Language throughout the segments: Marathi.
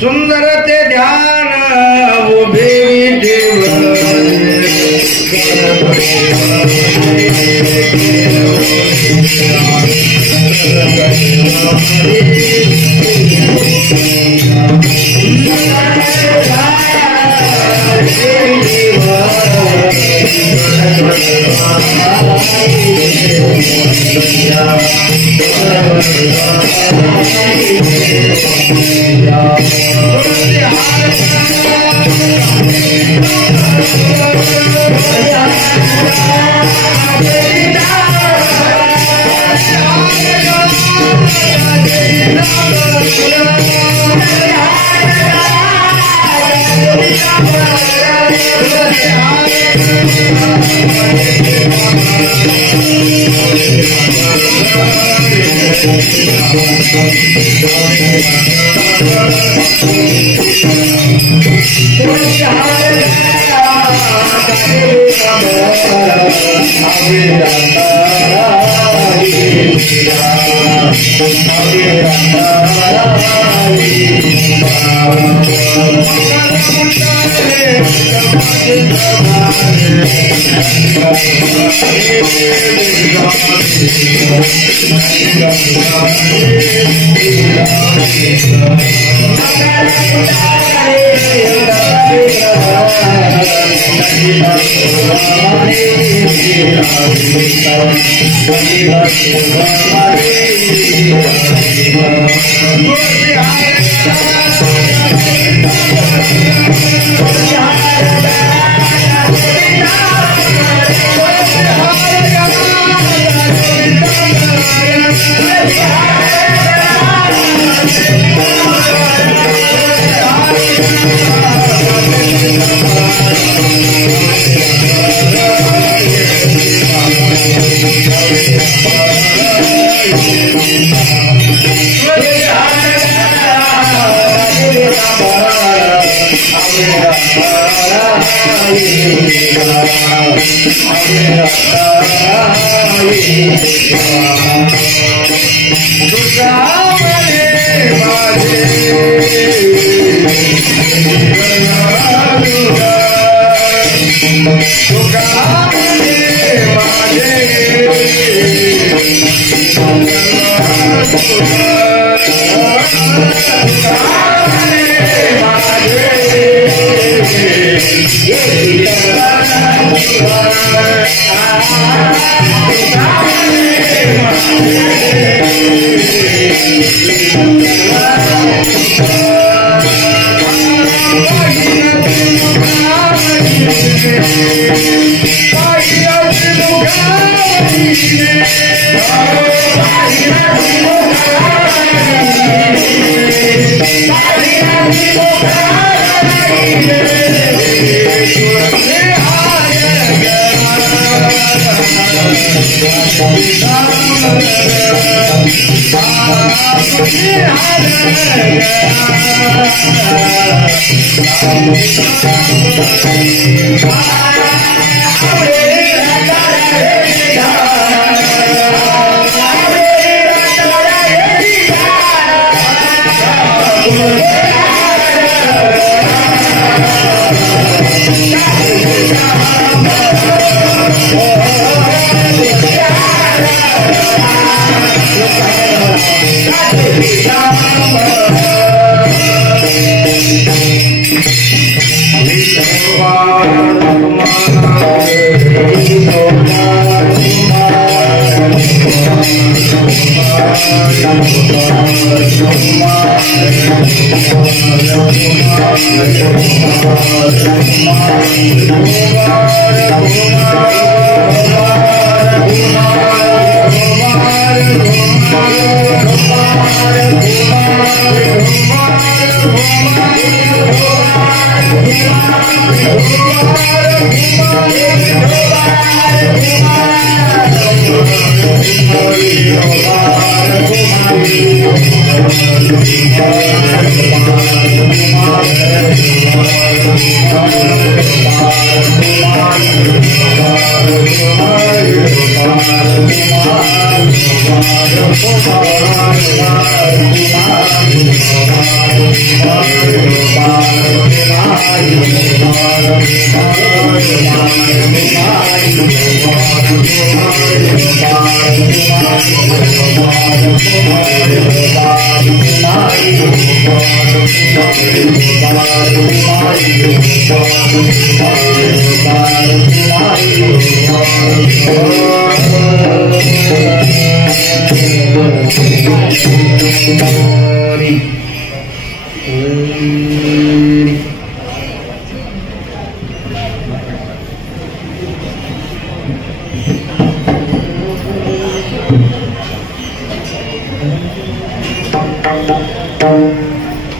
सुंदर ते ध्यान उभे देव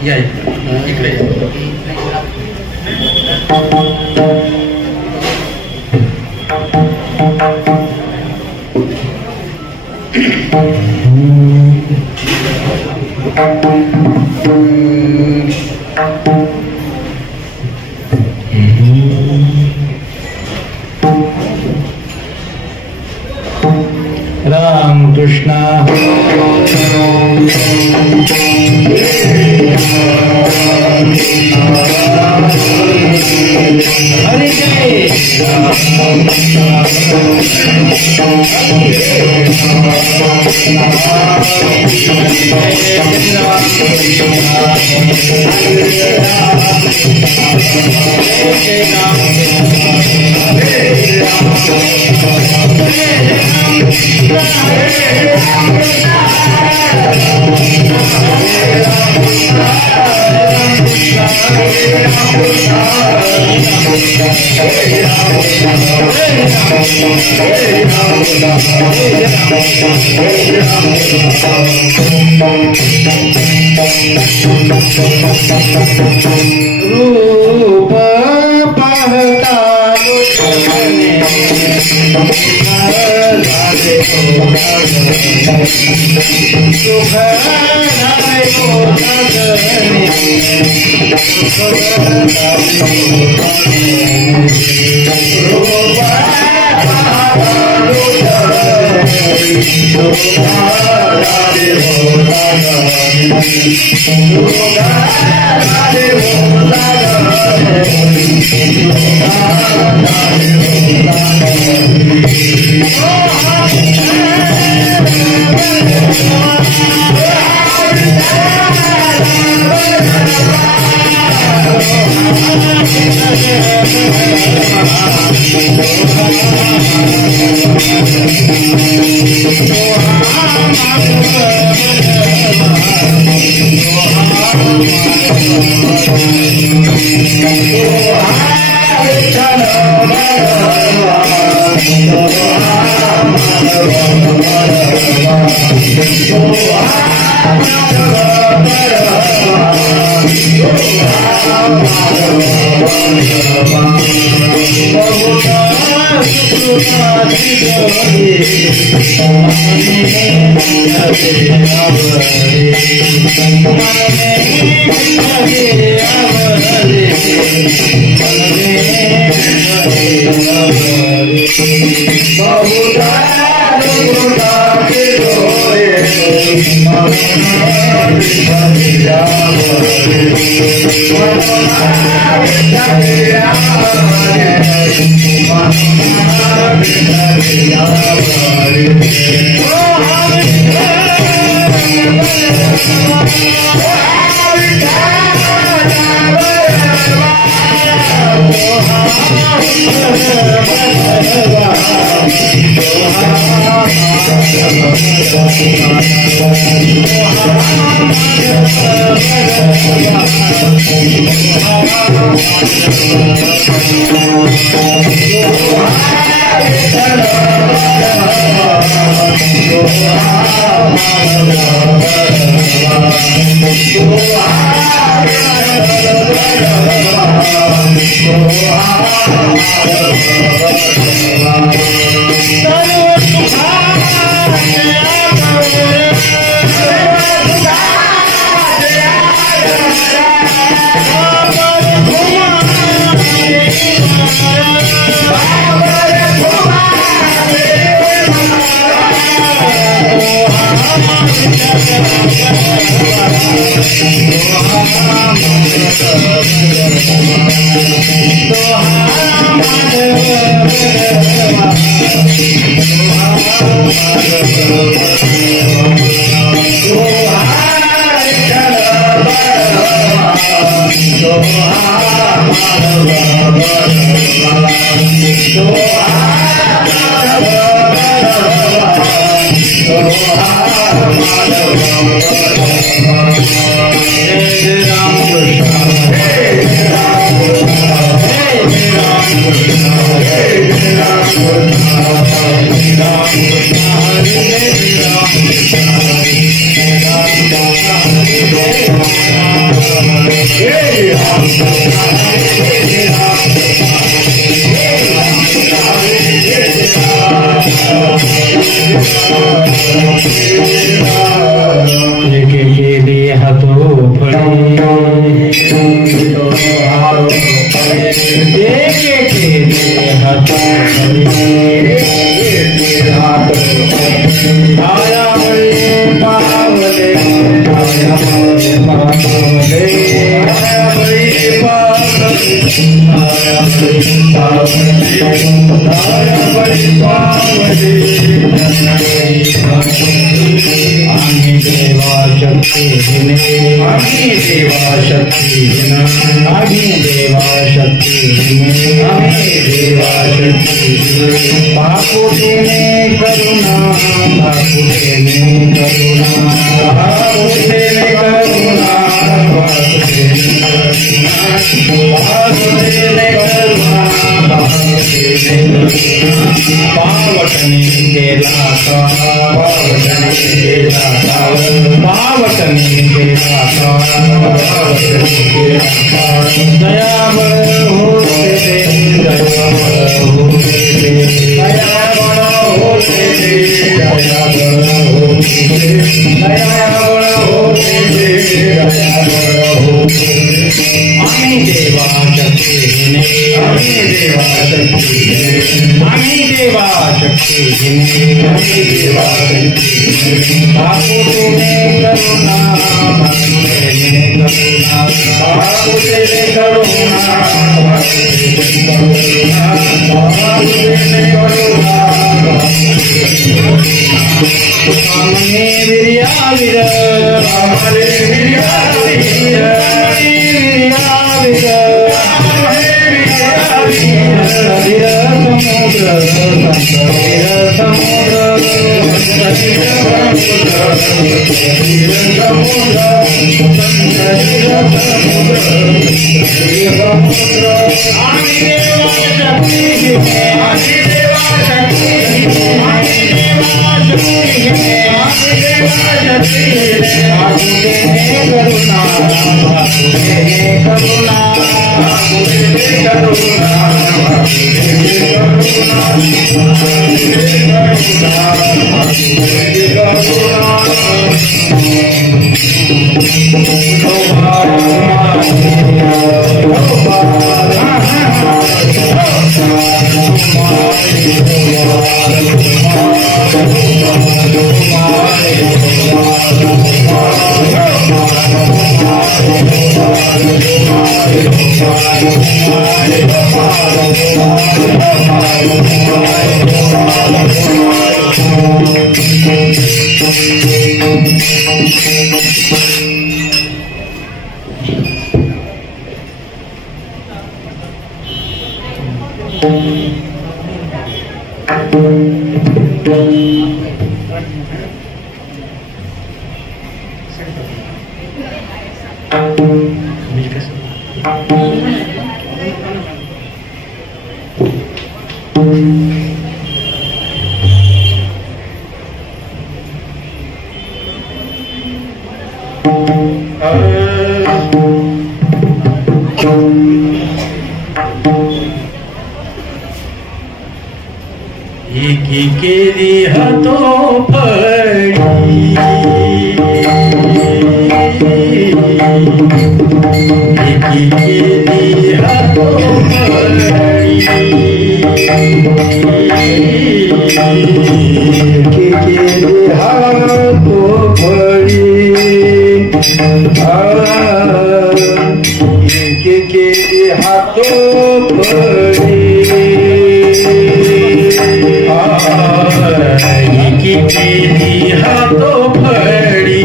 या इकडे राम कृष्ण हरि जय रूप पाहता के केली हातो फडी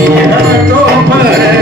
केली हातो फडी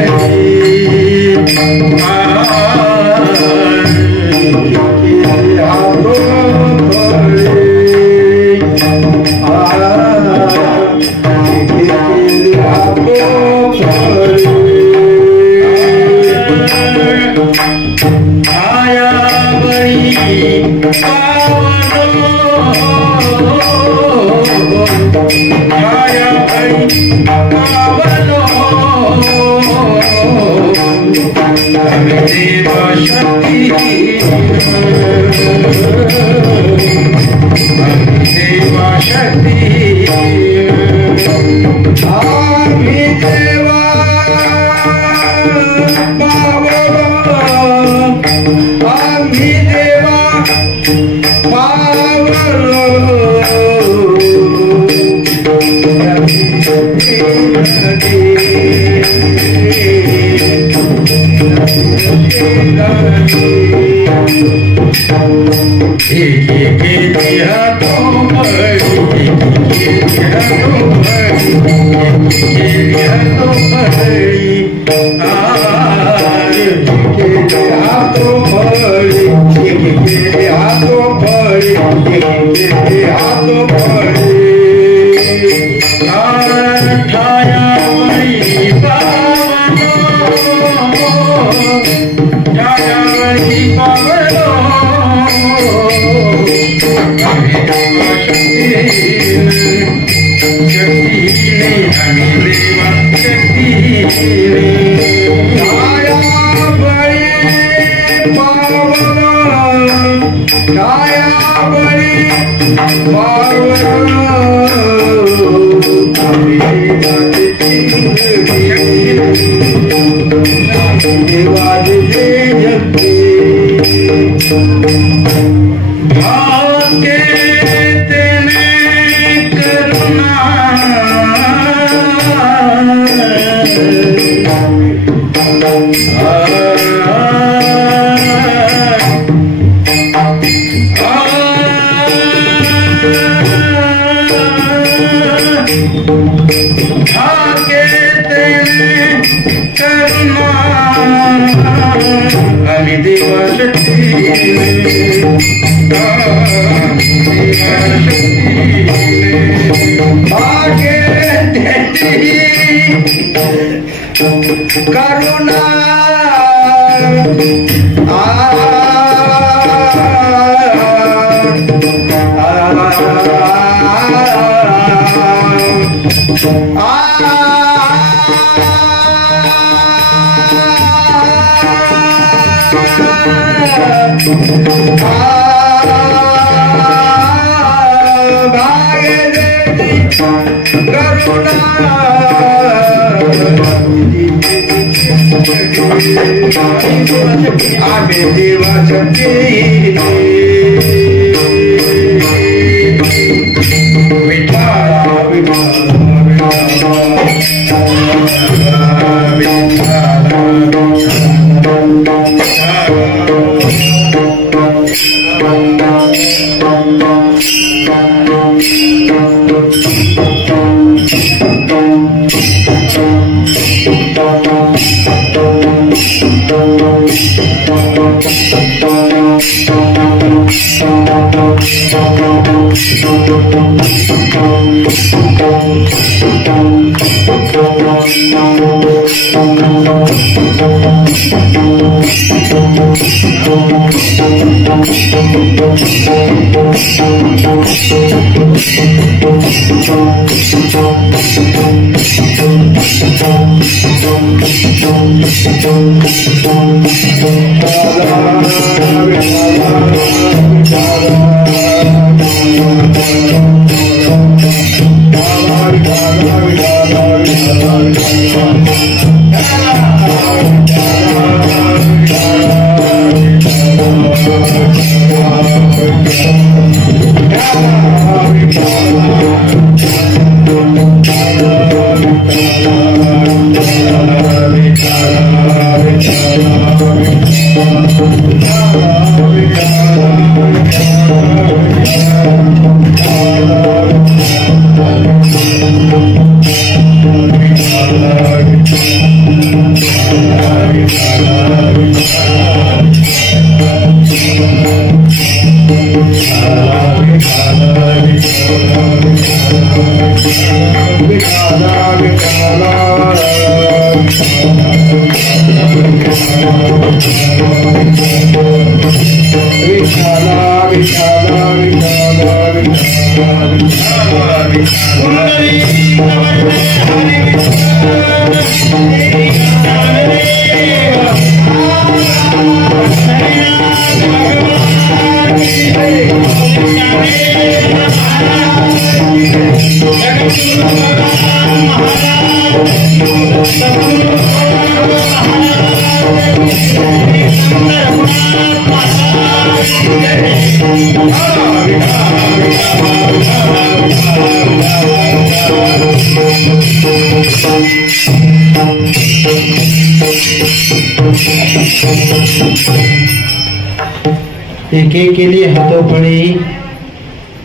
एके केली हातोपळी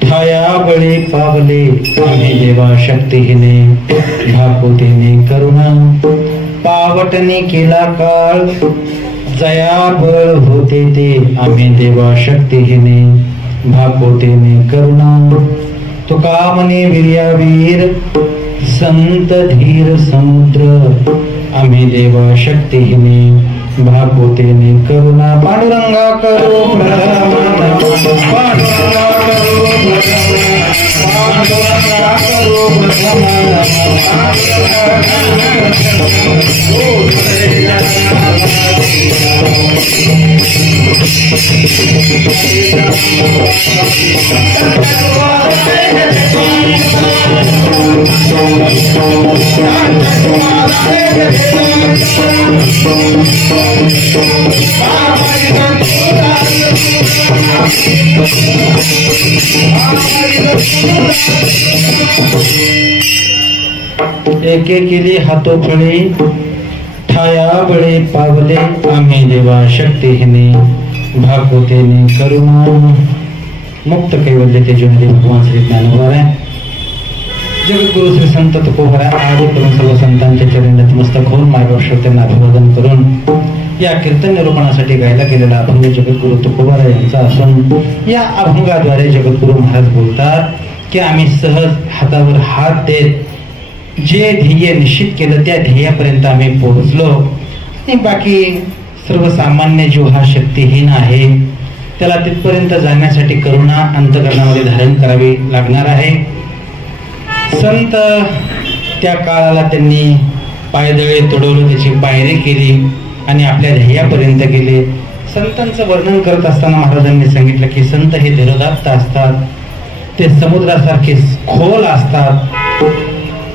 ठाया बळी पावले आम्ही देवा शक्तीने भागवतीने करुणा पावटने केला काळ जया बळ होते ते आम्ही देवा शक्तीने भागवतीने करुणा तुका म्हणे वीर्यावीर संत धीर समुद्र आम्ही देवा शक्तीने भागवतीने करुणा पांडुरंगा करो पांडुरंगा करो एके केली हातोपळी ठाया बळे पावले आम्ही देवा शक्तीने भागवतीने करुणा मुक्त कैवल्य तेजोमध्ये भगवान श्री ज्ञानोबा आहे जगद्गुरु श्री संत तुकोबा आदी करून सर्व संतांच्या चरणी नतमस्तक होऊन मायबाप श्रोत्यांना अभिवादन करून या कीर्तन निरूपणासाठी गायला गेलेला अभंग जगद्गुरु तुकोबा यांचा असून या अभंगाद्वारे जगद्गुरु महाराज बोलतात की आम्ही सहज हातावर हात देत जे ध्येय निश्चित केलं त्या ध्येयापर्यंत आम्ही पोहोचलो आणि बाकी सर्वसामान्य जीव हा शक्तीहीन आहे त्याला तिथपर्यंत जाण्यासाठी करुणा अंतःकरणामध्ये धारण करावी लागणार आहे संत त्या काळाला त्यांनी पायदळे तोडवलं त्याची पायरी केली आणि आपल्या ध्येयापर्यंत गेले संतांचं वर्णन करत असताना महाराजांनी सांगितलं की संत हे धीरोदात्त असतात ते समुद्रासारखे खोल असतात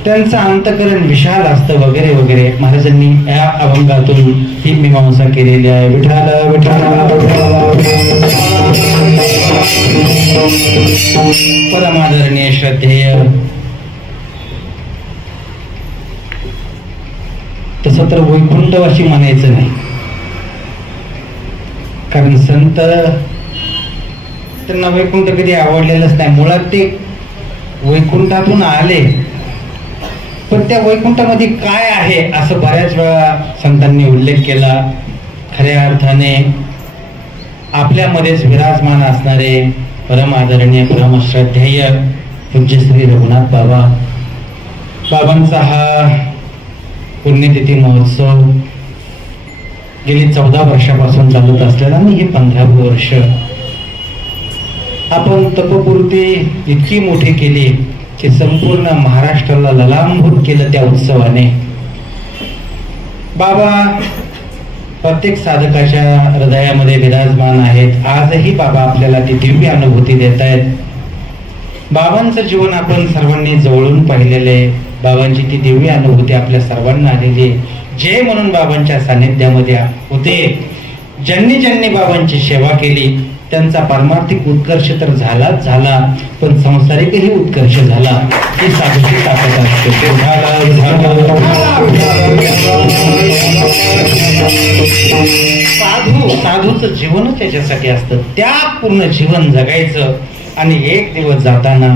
त्यांचं अंतःकरण विशाल असतं वगैरे वगैरे महाराजांनी या अभंगातून ही मीमांसा केलेली आहे विठाल विठाल परमादरणीय श्रद्धेय तसं तर वैकुंठवासी म्हणायचं नाही कारण संत त्यांना वैकुंठ कधी आवडलेलंच नाही मुळात ते वैकुंठातून आले पण त्या वैकुंठामध्ये काय आहे असं बऱ्याच वेळा संतांनी उल्लेख केला खऱ्या अर्थाने आपल्यामध्येच विराजमान असणारे परम आदरणीय परमश्रद्धेय पूज्य श्री रघुनाथ बाबांचा हा पुण्यतिथी महोत्सव गेली 14 वर्षापासून चालत असलेला आणि हे 15वे वर्ष आपण तपपूर्ती इतकी मोठी केली की संपूर्ण महाराष्ट्राला ललांभूत केलं त्या उत्सवाने बाबा प्रत्येक साधकाच्या हृदयामध्ये विराजमान आहेत आजही बाबा आपल्याला ती दिव्य अनुभूती देत आहेत बाबांचं जीवन आपण सर्वांनी जवळून पाहिलेले बाबांची ती दिव्य अनुभूती आपल्या सर्वांना आलेली जे म्हणून बाबांच्या सानिध्यामध्ये होते ज्यांनी ज्यांनी बाबांची सेवा केली त्यांचा पारमार्थिक उत्कर्ष तर झालाच झाला पण सांसारिकही उत्कर्ष झाला ही साधूची ताकद असते साधूचं जीवनच त्याच्यासाठी असतं त्या पूर्ण जीवन जगायचं आणि एक दिवस जाताना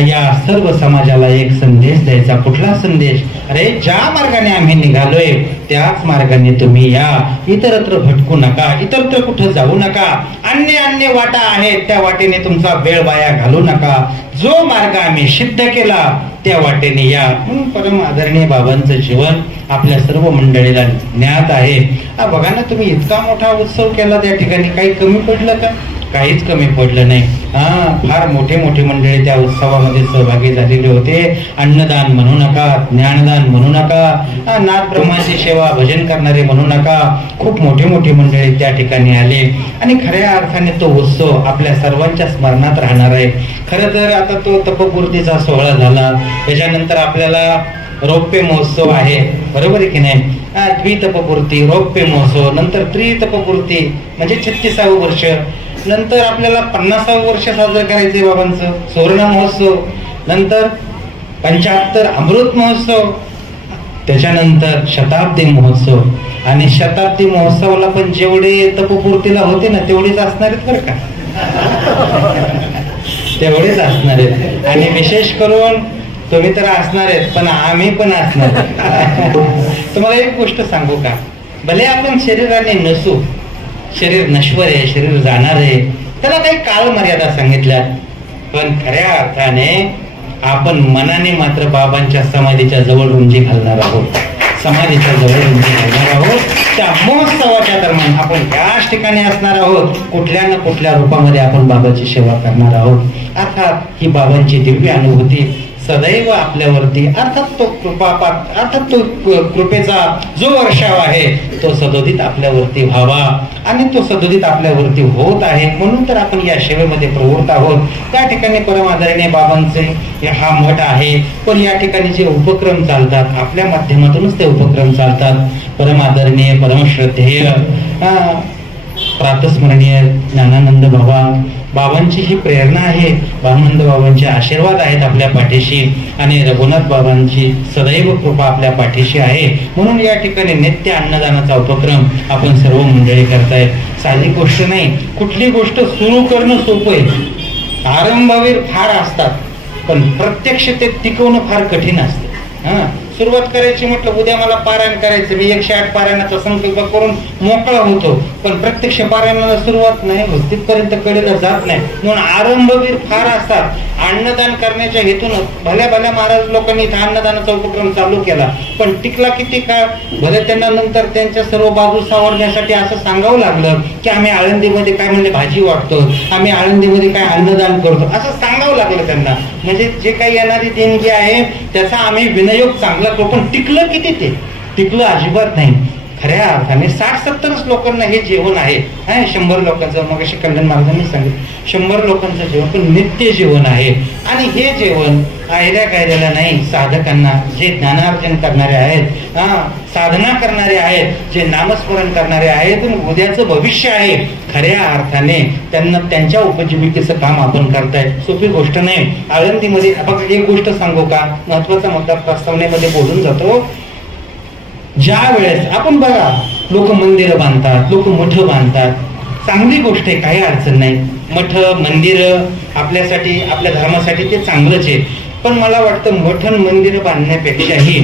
या सर्व समाजाला एक संदेश द्यायचा. कुठला संदेश? अरे ज्या मार्गाने आम्ही निघालोय त्याच मार्गाने तुम्ही या, इतरत्र भटकू नका, इतरत्र कुठं जाऊ नका, अन्य वाटा आहेत त्या वाटेने तुमचा वेळ वाया घालू नका, जो मार्ग आम्ही सिद्ध केला त्या वाटेने या. म्हणून परम आदरणीय बाबांचं जीवन आपल्या सर्व मंडळीला ज्ञात आहे. बघा ना, तुम्ही इतका मोठा उत्सव केला त्या ठिकाणी, काही कमी पडलं का? काहीच कमी पडलं नाही. फार मोठे मंडळी त्या उत्सवामध्ये सहभागी झालेले होते. अन्नदान म्हणू नका, ज्ञानदान म्हणू नका, नाथ ब्रह्माची सेवा भजन करणारे म्हणू नका, खूप मोठे मंडळी त्या ठिकाणी आले आणि खऱ्या अर्थाने तो उत्सव आपल्या सर्वांच्या स्मरणात राहणार आहे. खरं तर आता तो तपपूर्तीचा सोहळा झाला, त्याच्यानंतर आपल्याला रौप्य महोत्सव आहे, बरोबर आहे की नाही? द्वितपपूर्ती, रौप्य महोत्सव, नंतर त्रितपपूर्ती म्हणजे 36वे वर्ष, नंतर आपल्याला 50वे वर्ष साजरं करायचंय बाबांचं सुवर्ण महोत्सव, नंतर 75 अमृत महोत्सव, त्याच्यानंतर शताब्दी महोत्सव. आणि शताब्दी महोत्सवाला पण जेवढे तपपूर्तीला होते ना तेवढेच असणार आहेत बरं का, तेवढेच असणार आहेत. आणि विशेष करून तुम्ही तर असणार आहेत, पण आम्ही पण असणार. तुम्हाला एक गोष्ट सांगू का? भले आपण शरीराने नसू, शरीर नश्वर आहे, शरीर जाणार आहे, त्याला काही काळ मर्यादा सांगितल्यात, पण खऱ्या अर्थाने आपण मनाने मात्र बाबांच्या समाधीच्या जवळ रुंजी घालणार आहोत, समाधीच्या जवळ रुंजी घालणार आहोत. त्या महोत्सवाच्या दरम्यान आपण त्याच ठिकाणी असणार आहोत, कुठल्या ना कुठल्या रूपामध्ये आपण बाबाची सेवा करणार आहोत. अर्थात ही बाबांची दिव्य अनुभूती सदैव आपल्यावरती, अर्थात तो कृपेचा जो वर्षाव आहे तो सदोदित आपल्यावरती व्हावा, आणि तो सदोदित आपल्यावरती होत आहे. म्हणून तर आपण या सेवेमध्ये प्रवृत्त आहोत. त्या ठिकाणी परम आदरणीय बाबांचे हा मठ आहे, पण या ठिकाणी जे उपक्रम चालतात आपल्या माध्यमातूनच ते उपक्रम चालतात. परम आदरणीय, परमश्रद्धेय, प्रातस्मरणीय ज्ञानानंद बाबांची ही प्रेरणा आहे, बाबानंद बाबांचे आशीर्वाद आहेत आपल्या पाठीशी, आणि रघुनाथ बाबांची सदैव कृपा आपल्या पाठीशी आहे. म्हणून या ठिकाणी नित्य अन्नदानाचा उपक्रम आपण सर्व मंडळी करतायत. साधी गोष्ट नाही, कुठली गोष्ट सुरू करणं सोपं आहे, आरंभवीर फार असतात, पण प्रत्यक्ष ते टिकवणं फार कठीण असतं. सुरुवात करायची म्हटलं, उद्या मला पारायण करायचं, मी 108 पारायणाचा संकल्प करून मोकळा होतो, पण प्रत्यक्ष पारायणाला सुरुवात नाही होत, तिथपर्यंत कडेला जात नाही. म्हणून आरंभवीर फार असतात. अन्नदान करण्याच्या हेतून भल्या महाराज लोकांनी इथं अन्नदानाचा उपक्रम चालू केला, पण टिकला किती काळ? भले त्यांना नंतर त्यांच्या सर्व बाजू सावरण्यासाठी असं सांगावं लागलं की आम्ही आळंदीमध्ये काय म्हणले भाजी वाटतो, आम्ही आळंदीमध्ये काय अन्नदान करतो, असं सांगावं लागलं त्यांना. म्हणजे जे काही येणारी देणगी आहे त्याचा आम्ही विनियोग चांगला करतो, पण टिकलं किती? ते टिकलं अजिबात नाही. खऱ्या अर्थाने 60-70 लोकांना हे जेवण आहे, 100 लोकांचं, मग अशी कल्याण महाराजांनी सांगितलं 100 लोकांचं जेवण, पण नित्य जेवण आहे. आणि हे जेवण आयऱ्या गायऱ्याला नाही, साधकांना, जे ज्ञानार्जन करणारे आहेत, साधना करणारे आहेत, जे नामस्मरण करणारे आहेत, उद्याचं भविष्य आहे, खऱ्या अर्थाने त्यांना त्यांच्या उपजीविकेचं काम आपण करतायत. सोपी गोष्ट नाही. आळंदीमध्ये बघा, एक गोष्ट सांगू का, महत्वाचा मुद्दा प्रस्तावनेमध्ये बोलून जातो. ज्या वेळेस आपण बघा, लोक मंदिरं बांधतात, लोक मठ बांधतात, चांगली गोष्ट आहे, काही अडचण नाही. मठ मंदिर आपल्यासाठी, आपल्या धर्मासाठी ते चांगलंच आहे, पण मला वाटतं मठ मंदिर बांधण्यापेक्षाही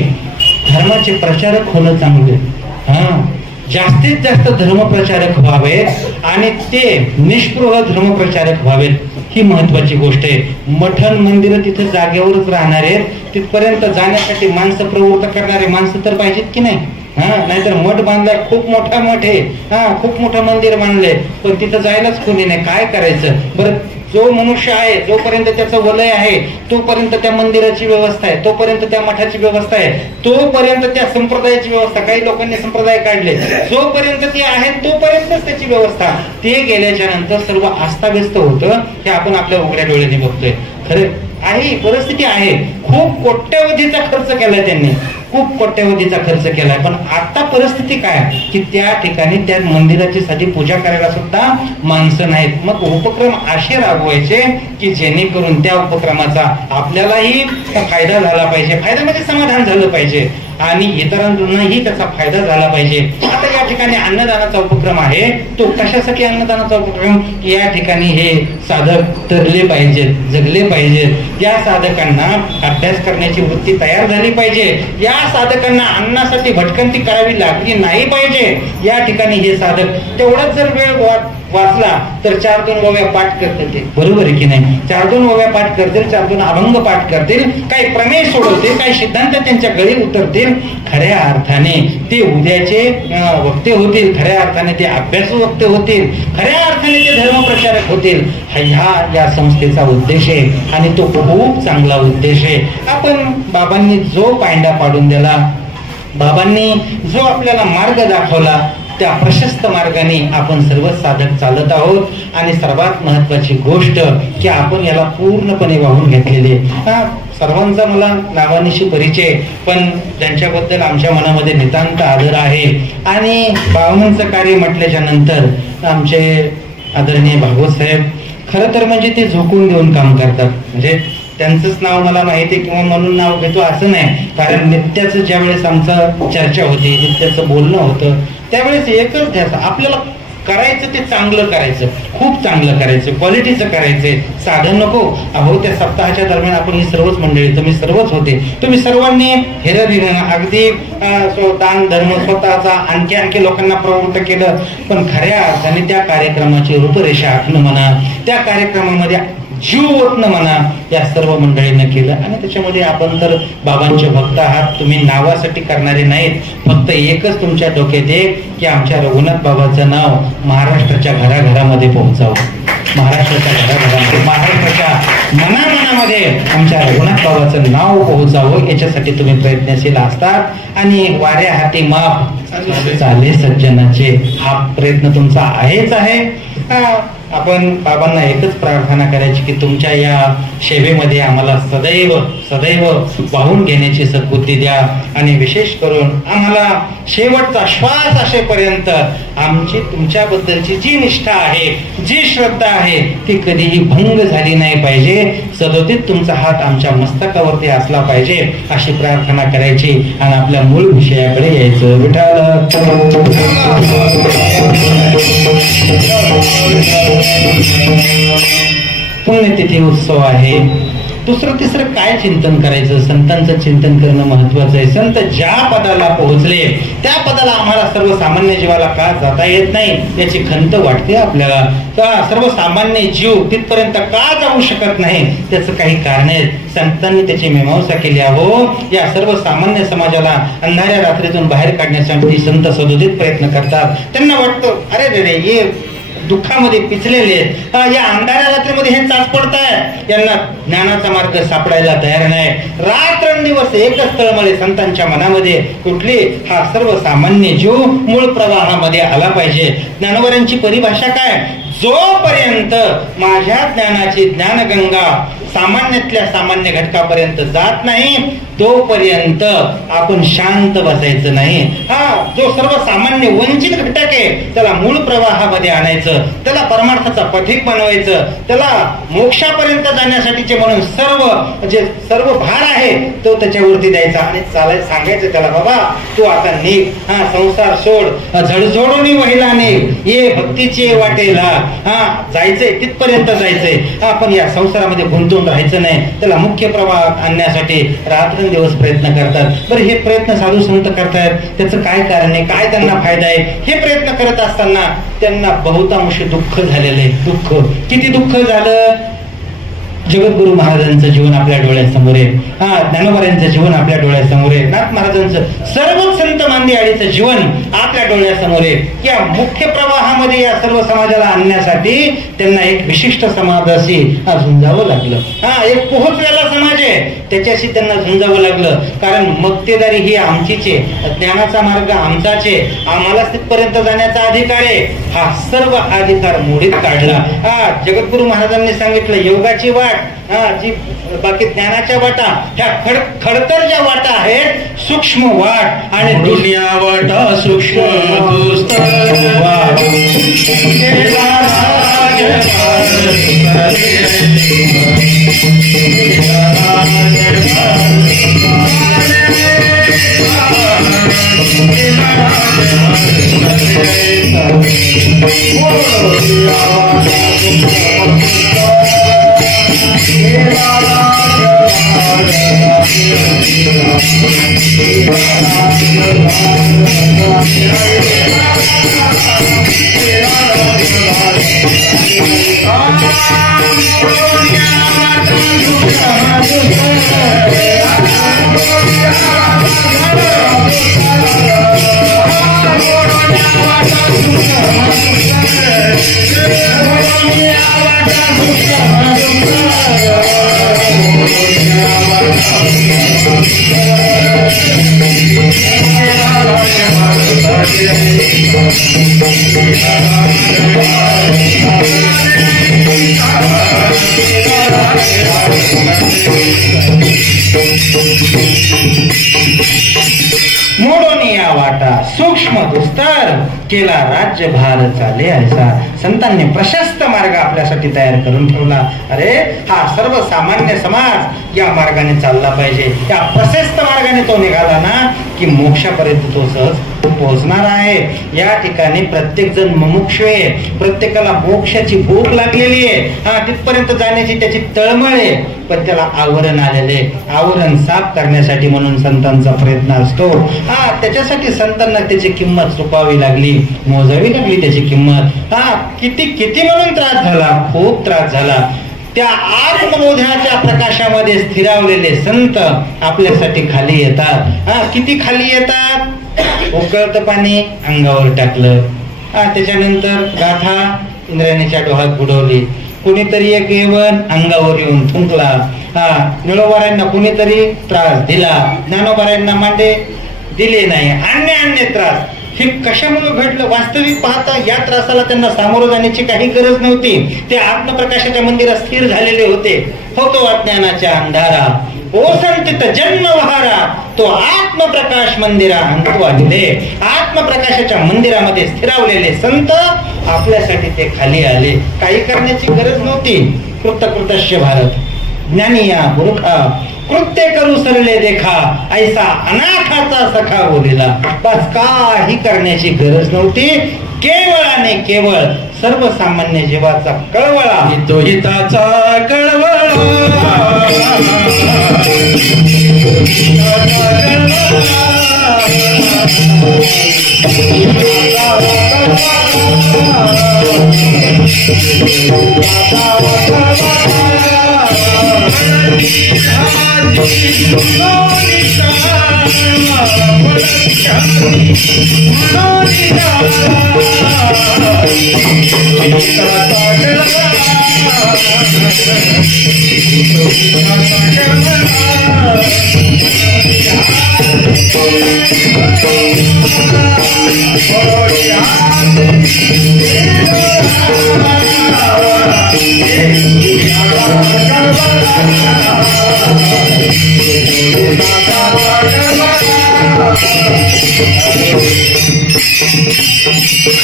धर्माचे प्रचारक होणं चांगलं. जास्तीत जास्त धर्मप्रचारक व्हावेत आणि ते निष्पृह धर्मप्रचारक व्हावेत, ही महत्वाची गोष्ट आहे. मठण मंदिर तिथे जागेवरच राहणार आहेत, तिथपर्यंत जाण्यासाठी माणसं प्रवृत्त करणारे माणसं तर पाहिजेत की नाही? नाहीतर मठ बांधलाय, खूप मोठा मठ आहे, खूप मोठं मंदिर बांधलंय, पण तिथं जायलाच कोणी नाही. काय करायचं बरं? जो मनुष्य आहे, जोपर्यंत त्याचं वलय आहे तोपर्यंत त्या मंदिराची व्यवस्था आहे, तोपर्यंत त्या मठाची व्यवस्था आहे, तोपर्यंत त्या संप्रदायाची व्यवस्था. काही लोकांनी संप्रदाय काढले, जोपर्यंत ते आहेत तोपर्यंतच त्याची व्यवस्था. ते गेल्याच्या नंतर सर्व अस्ताव्यस्त होतं, हे आपण आपल्या उघड्या डोळ्याने बघतोय. खरं आहे, परिस्थिती आहे. खूप कोट्यवधीचा खर्च केलाय त्यांनी, खूप कोट्यवधीचा खर्च केलाय. पण आता परिस्थिती काय की त्या ठिकाणी त्या मंदिराची साठी पूजा करायला सुद्धा माणसं नाहीत. मग उपक्रम असे राबवायचे की जेणेकरून त्या उपक्रमाचा आपल्यालाही फायदा झाला पाहिजे, फायदा म्हणजे समाधान झालं पाहिजे आणि इतरांनाही त्याचा फायदा झाला पाहिजे. आता या ठिकाणी अन्नदानाचा उपक्रम आहे. तो कशासाठी अन्नदानाचा उपक्रम की या ठिकाणी हे साधक तरले पाहिजेत, जगले पाहिजेत. या साधकांना अभ्यास करण्याची वृत्ती तयार झाली पाहिजे. या साधकांना अन्नासाठी भटकंती करावी लागली नाही पाहिजे. या ठिकाणी हे साधक तेवढाच जर वेळ वाचला तर 4-2 ओव्या पाठ करतील ते, बरोबर आहे की नाही? 4-2 ओव्या पाठ करतील, 4-2 अभंग पाठ करतील, काही प्रमेय सोडवतील, काही सिद्धांत त्यांच्या गळी उतरतील. खऱ्या अर्थाने ते उद्याचे वक्ते होतील, खऱ्या अर्थाने ते अभ्यासू वक्ते होतील, खऱ्या अर्थाने ते धर्मप्रचारक होतील. हा या संस्थेचा उद्देश आहे आणि तो खूप चांगला उद्देश आहे. आपण बाबांनी जो पायंडा पाडून दिला, बाबांनी जो आपल्याला मार्ग दाखवला, त्या प्रशस्त मार्गाने आपण सर्व साधक चालत आहोत. आणि सर्वात महत्वाची गोष्ट की आपण याला पूर्णपणे वाहून घेतलेले. सर्वांचा मला नावानिशी परिचय, पण ज्यांच्याबद्दल आमच्या मनामध्ये नितांत आदर आहे. आणि बाबांचं कार्य म्हटल्याच्या नंतर आमचे आदरणीय भागवत साहेब खरं तर म्हणजे ते झोकून देऊन काम करतात. म्हणजे त्यांचंच नाव मला माहिती आहे किंवा म्हणून नाव घेतो असं नाही, कारण नित्याचं ज्या वेळेस आमचं चर्चा होती, नित्याचं बोलणं होतं, त्यावेळेस एकच ध्यास आपल्याला करायचं ते चांगलं करायचं, खूप चांगलं करायचं, क्वालिटीचं करायचंय, साधन नको. अहो त्या सप्ताहाच्या दरम्यान आपण ही सर्वच मंडळी, तुम्ही सर्वच होते, तुम्ही सर्वांनी अगदी दान धर्म स्वतःचा आणखी लोकांना प्रवृत्त केलं. पण खऱ्या अर्थाने त्या कार्यक्रमाची रूपरेषा आखणं म्हणा, त्या कार्यक्रमामध्ये जीव ओतणं म्हणा, या सर्व मंडळीनं केलं. आणि त्याच्यामध्ये आपण तर बाबांचे भक्त आहात, तुम्ही नावासाठी करणारे नाहीत. फक्त एकच तुमच्या डोक्यात आहे की आमच्या रघुनाथ बाबाचं नाव महाराष्ट्राच्या घराघरामध्ये पोहोचावं, महाराष्ट्राच्या घराघरामध्ये, महाराष्ट्राच्या मनामनामध्ये आमच्या रघुनाथ बाबाचं नाव पोहोचावं, याच्यासाठी तुम्ही प्रयत्नशील असतात. आणि वाऱ्या हाती माप चाले सज्जनाचे, हा प्रयत्न तुमचा आहेच आहे. आपण बाबांना एकच प्रार्थना करायची की तुमच्या या सेवेमध्ये आम्हाला सदैव सदैव वाहून घेण्याची सद्बुद्धी द्या. आणि विशेष करून आम्हाला शेवटचा श्वास असेपर्यंत आमची तुमच्याबद्दलची जी निष्ठा आहे, जी श्रद्धा आहे, ती कधीही भंग झाली नाही पाहिजे. सदोदित तुमचा हात आमच्या मस्तकावरती असला पाहिजे, अशी प्रार्थना करायची आणि आपल्या मूळ विषयाकडे यायचं. विठ्ठल पुण्यतिथी उत्सव आहे. दुसरं तिसरं काय चिंतन करायचं? संतांचं चिंतन करणं महत्वाचं आहे. संत ज्या पदाला पोहोचले त्या पदाला आम्हाला सर्वसामान्य जीवाला का जाता येत नाही याची खंत वाटते आपल्याला. का सर्वसामान्य जीव तिथपर्यंत का जाऊ शकत नाही, त्याचं काही कारण आहे. संतांनी त्याची मीमांसा केली. अहो या सर्वसामान्य समाजाला अंधाऱ्या रात्रीतून बाहेर काढण्यासाठी संत सदोदित प्रयत्न करतात. त्यांना वाटतं अरे रे हे दुःखामध्ये पिचलेले, या अंधाऱ्या रात्रीमध्ये हे चाच पडताय, यांना ज्ञानाचा मार्ग सापडायला तयार नाही. रात्रंदिवस एकच तळमळे संतांच्या मनामध्ये कुठली, हा सर्वसामान्य जीव मूळ प्रवाहामध्ये आला पाहिजे. ज्ञानवरांची परिभाषा काय? जोपर्यंत माझ्या ज्ञानाची ज्ञानगंगा सामान्यातल्या सामान्य घटकापर्यंत जात नाही तोपर्यंत आपण शांत बसायचं नाही. जो सर्वसामान्य वंचित घटक आहे त्याला मूळ प्रवाहामध्ये आणायचं, त्याला परमार्थाचा पथिक बनवायचं, त्याला मोक्षापर्यंत जाण्यासाठीचे म्हणून सर्व भार आहे तो त्याच्यावरती द्यायचा आणि चालायचं, सांगायचं त्याला बाबा तू आता निघ, संसार सोड, झडझोडून वहिला निघ, ये भक्तीची वाटेला, जायचंय तिथपर्यंत जायचंय. आपण या संसारामध्ये गुंतून राहायचं नाही. त्याला मुख्य प्रवाहात आणण्यासाठी रात्रंदिवस प्रयत्न करतात. बरं हे प्रयत्न साधू संत करतायत, त्याचं काय कारण आहे, काय त्यांना फायदा आहे? हे प्रयत्न करत असताना त्यांना बहुतांश दुःख झालेलं आहे. दुःख, किती दुःख झालं? जगद्गुरु महाराजांचं जीवन आपल्या डोळ्यासमोर आहे, ज्ञानोबांचं जीवन आपल्या डोळ्यासमोर आहे, नाथ महाराजांचं, सर्वच संत मांदियाळीचं जीवन आपल्या डोळ्यासमोर आहे. या मुख्य प्रवाहामध्ये या सर्व समाजाला आणण्यासाठी त्यांना एक विशिष्ट समाजाशी झुंजावं लागलं. एक पोहोचलेला समाज आहे त्याच्याशी त्यांना झुंजावं लागलं. कारण मक्तेदारी ही आमचीच आहे, ज्ञानाचा मार्ग आमचाच आहे, आम्हाला तिथपर्यंत जाण्याचा अधिकार आहे. हा सर्व अधिकार मोडीत काढला. जगद्गुरु महाराजांनी सांगितलं योगाची वाट जी बाकी ज्ञानाच्या वाटा, ह्या खडतर ज्या वाटा आहेत सूक्ष्म वाट आणि दुनिया वाटा सूक्ष्म मोडोनिया वाटा सूक्ष्म दुस्तर केला राज्यभार चाले ऐसा. संतांनी प्रशस्त मार्ग आपल्यासाठी तयार करून ठेवला. अरे हा सर्वसामान्य समाज या मार्गाने चालला पाहिजे. या प्रशस्त मार्गाने तो निघाला ना की मोक्षापर्यंत तो सहज पोहोचणार आहे. या ठिकाणी प्रत्येक जण मुमुक्षु आहे, प्रत्येकाला मोक्षाची भूक लागलेली आहे. तिथपर्यंत जाण्याची त्याची तळमळ आहे, पण त्याला आवरण आलेले. आवरण साफ करण्यासाठी म्हणून संतांचा प्रयत्न असतो. त्याच्यासाठी संतांना त्याची किंमत चुकावी लागली, मोजावी लागली त्याची किंमत. किती किती म्हणून त्रास झाला, खूप त्रास झाला. त्या आत्मबोधाच्या प्रकाशामध्ये स्थिरावलेले संत आपल्यासाठी खाली येतात. किती खाली येतात? उकळतं पाणी अंगावर टाकलं, त्याच्यानंतर गाथा इंद्रायणीच्या डोहात बुडवली. कुणीतरी एक येवन अंगावर येऊन थुंकला. निळोबारांना कुणीतरी त्रास दिला, ज्ञानोबारांना मांडे दिले नाही. अन्य त्रास हे कशामुळे घडलं? वास्तविक पाहता या त्रासाला त्यांना सामोरं जाण्याची काही गरज नव्हती. ते आत्मप्रकाशाच्या मंदिरात स्थिर झालेले होते. होतो अज्ञानाच्या अंधारा ओसंतित जन्म वहारा, तो आत्मप्रकाश मंदिरा अंतू आले. आत्मप्रकाशाच्या मंदिरामध्ये स्थिरावलेले संत आपल्यासाठी ते खाली आले. काही करण्याची गरज नव्हती. कृतकृतस्य भारत ज्ञानिया मूर्खा कृत्य करू सरले देखा, ऐसा अनाथाचा सखा बोलिला. बस काही करण्याची गरज नव्हती. केवळाने केवळ सर्वसामान्य जीवाचा कळवळा, तो हिताचा कळवळा,